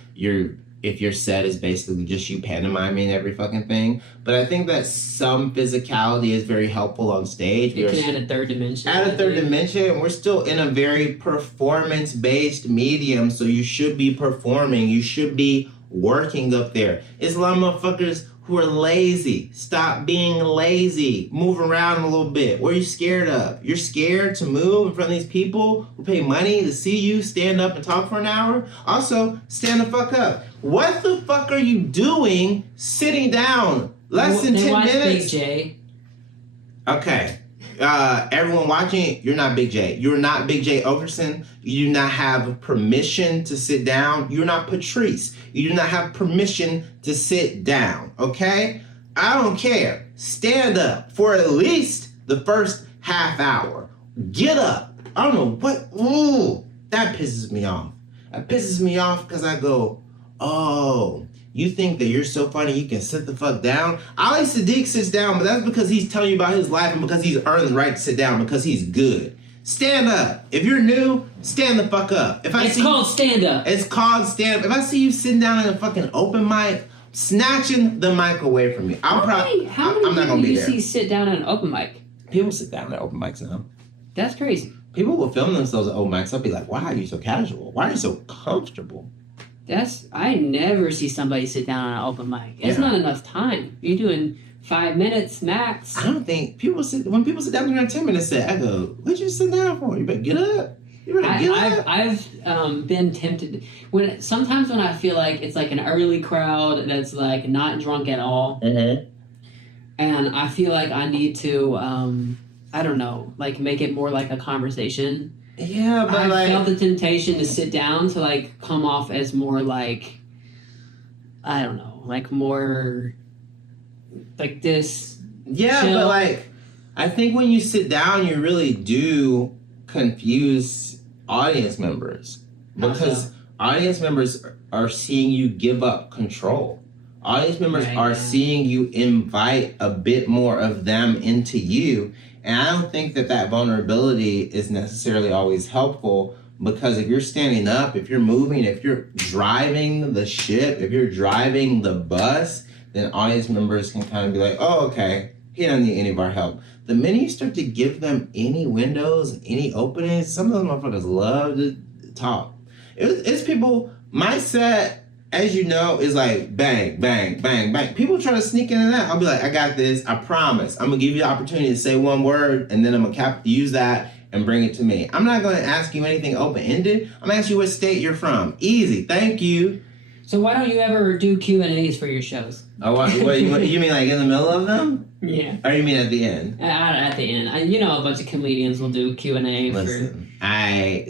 if your set is basically just you pantomiming every fucking thing. But I think that some physicality is very helpful on stage. It can add a third dimension. And we're still in a very performance-based medium, so you should be performing. You should be working up there. It's a lot of motherfuckers who are lazy. Stop being lazy. Move around a little bit. What are you scared of? You're scared to move in front of these people who pay money to see you stand up and talk for an hour? Also, stand the fuck up. What the fuck are you doing sitting down? Less than 10 minutes? Big J. Okay. Everyone watching, you're not Big J. You're not Big J Okerson. You do not have permission to sit down. You're not Patrice. You do not have permission to sit down, okay? I don't care. Stand up for at least the first half hour. Get up. I don't know what. Ooh, that pisses me off. That pisses me off because I go, oh, you think that you're so funny you can sit the fuck down? Ali Sadiq sits down, but that's because he's telling you about his life and because he's earned the right to sit down because he's good. Stand up. If you're new, stand the fuck up. It's called stand up. It's called stand up. If I see you sitting down in a fucking open mic, snatching the mic away from me. How many people do you see sit down at an open mic? People sit down at open mics now. That's crazy. People will film themselves at open mics. I'll be like, why are you so casual? Why are you so comfortable? I never see somebody sit down on an open mic. It's not enough time. You're doing 5 minutes max. I don't think when people sit down during a 10-minute set, I go, what you sit down for? You better get up. I've been tempted sometimes when I feel like it's like an early crowd that's like not drunk at all, and I feel like I need to I don't know, like make it more like a conversation. Yeah, but I felt the temptation to sit down to like come off as more like, I don't know, like more like this. Yeah, chill. But like I think when you sit down, you really do confuse audience members because audience members are seeing you give up control. Audience members are seeing you invite a bit more of them into you. And I don't think that vulnerability is necessarily always helpful because if you're standing up, if you're moving, if you're driving the ship, if you're driving the bus, then audience members can kind of be like, oh, okay, he doesn't need any of our help. The minute you start to give them any windows, any openings, some of those motherfuckers love to talk. It's people, my set, as you know, is like bang, bang, bang, bang. People try to sneak in and out. I'll be like, I got this. I promise. I'm going to give you the opportunity to say one word, and then I'm going to use that and bring it to me. I'm not going to ask you anything open-ended. I'm going to ask you what state you're from. Easy. Thank you. So why don't you ever do Q&As for your shows? Oh, what you mean like in the middle of them? Yeah. Or you mean at the end? At the end. A bunch of comedians will do Q&A. Listen,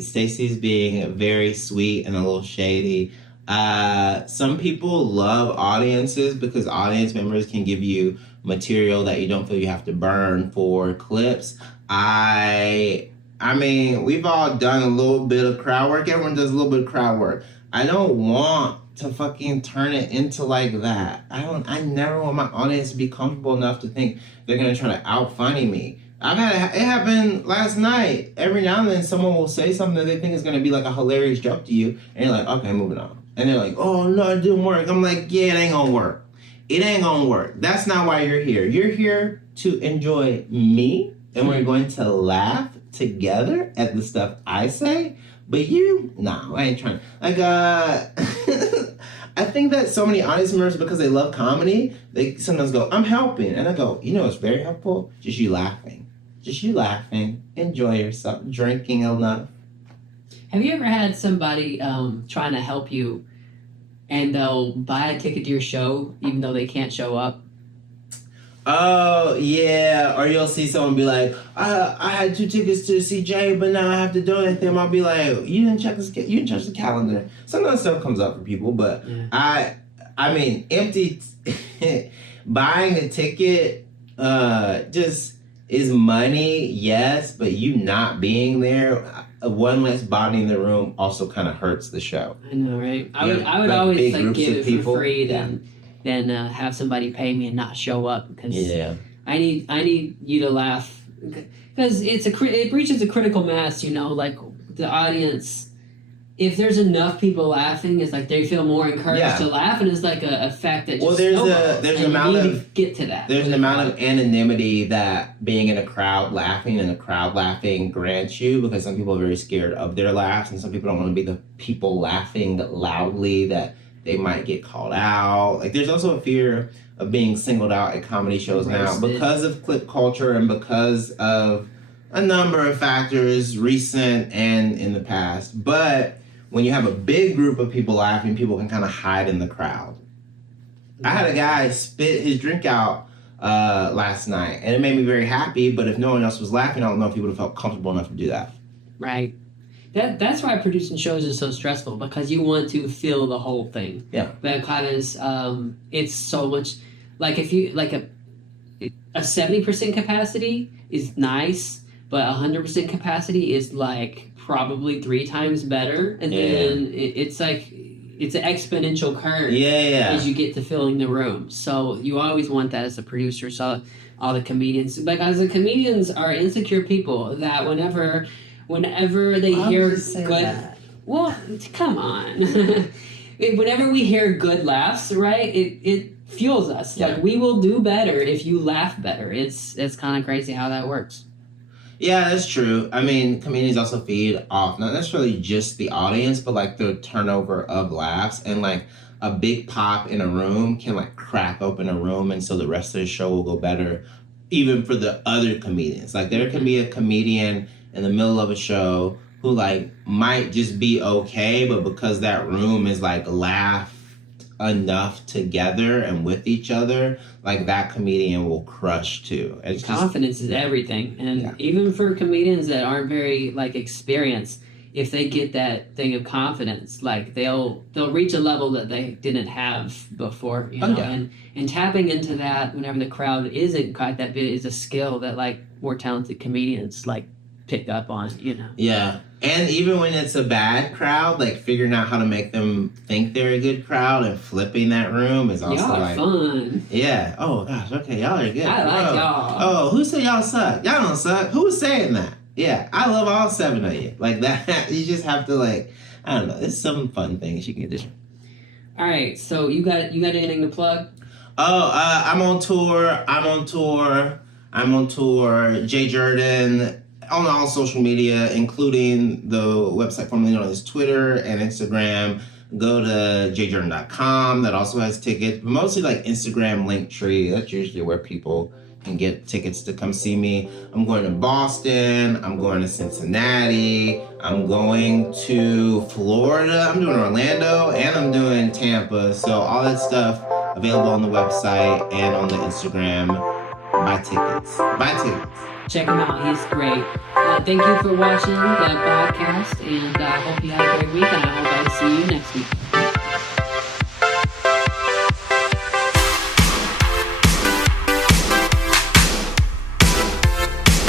Stacy's being very sweet and a little shady. Some people love audiences because audience members can give you material that you don't feel you have to burn for clips. I mean, we've all done a little bit of crowd work. Everyone does a little bit of crowd work. I don't want to fucking turn it into like that. I never want my audience to be comfortable enough to think they're gonna try to out funny me. It happened last night. Every now and then someone will say something that they think is gonna be like a hilarious joke to you, and you're like, okay, moving on. And they're like, oh no, it didn't work. I'm like, yeah, it ain't gonna work. It ain't gonna work. That's not why you're here. You're here to enjoy me, and we're going to laugh together at the stuff I say. But no, I ain't trying. Like, I think that so many audience members, because they love comedy, they sometimes go, I'm helping. And I go, it's very helpful? Just you laughing. Enjoy yourself. Drinking enough. Have you ever had somebody trying to help you and they'll buy a ticket to your show even though they can't show up? Oh yeah, or you'll see someone be like, I had 2 tickets to see Jay, but now I have to donate them. I'll be like, you didn't check you didn't check the calendar. Sometimes stuff comes up for people, but I mean, buying a ticket, just is money, yes, but you not being there, one less body in the room also kind of hurts the show. I know, right? I would always like give it for free than have somebody pay me and not show up, because I need you to laugh, because it reaches a critical mass, like the audience. If there's enough people laughing, it's like they feel more encouraged to laugh, and it's like a fact that just there's an amount of get to that. There's an amount of anonymity that being in a crowd laughing and a crowd laughing grants you, because some people are very scared of their laughs, and some people don't want to be the people laughing loudly that they might get called out. Like there's also a fear of being singled out at comedy shows now because of clip culture and because of a number of factors, recent and in the past. But when you have a big group of people laughing, people can kind of hide in the crowd. I had a guy spit his drink out last night, and it made me very happy, but if no one else was laughing, I don't know if he would have felt comfortable enough to do that. Right. That's why producing shows is so stressful, because you want to feel the whole thing. Yeah. Because it's so much, like if you, like a 70% capacity is nice, but 100% capacity is like probably 3 times better, and then it's like it's an exponential curve as you get to filling the room. So you always want that as a producer. So all the comedians, because the comedians are insecure people that whenever they hear good, well, come on, whenever we hear good laughs, right, it fuels us. Like we will do better if you laugh better. It's kind of crazy how that works. Yeah, that's true. I mean, comedians also feed off not necessarily just the audience, but like the turnover of laughs, and like a big pop in a room can like crack open a room, and so the rest of the show will go better, even for the other comedians. Like there can be a comedian in the middle of a show who like might just be okay, but because that room is like laughed enough together and with each other, like that comedian will crush too. It's confidence is everything, and even for comedians that aren't very like experienced, if they get that thing of confidence, like they'll reach a level that they didn't have before, and tapping into that whenever the crowd isn't quite that big is a skill that like more talented comedians like pick up on, Yeah. And even when it's a bad crowd, like figuring out how to make them think they're a good crowd and flipping that room is also y'all like fun. Yeah. Oh gosh, okay, y'all are good. I like y'all. Oh, who said y'all suck? Y'all don't suck. Who's saying that? Yeah, I love all 7 of you. Like that, you just have to like, I don't know, there's some fun things you can do. All right, so you got anything to plug? I'm on tour. Jay Jurden on all social media, including the website formerly known as Twitter and Instagram. Go to jjurden.com. That also has tickets, but mostly like Instagram, Linktree. That's usually where people can get tickets to come see me. I'm going to Boston. I'm going to Cincinnati. I'm going to Florida. I'm doing Orlando, and I'm doing Tampa. So all that stuff available on the website and on the Instagram. Buy tickets. Check him out. He's great. Thank you for watching the podcast, and I hope you have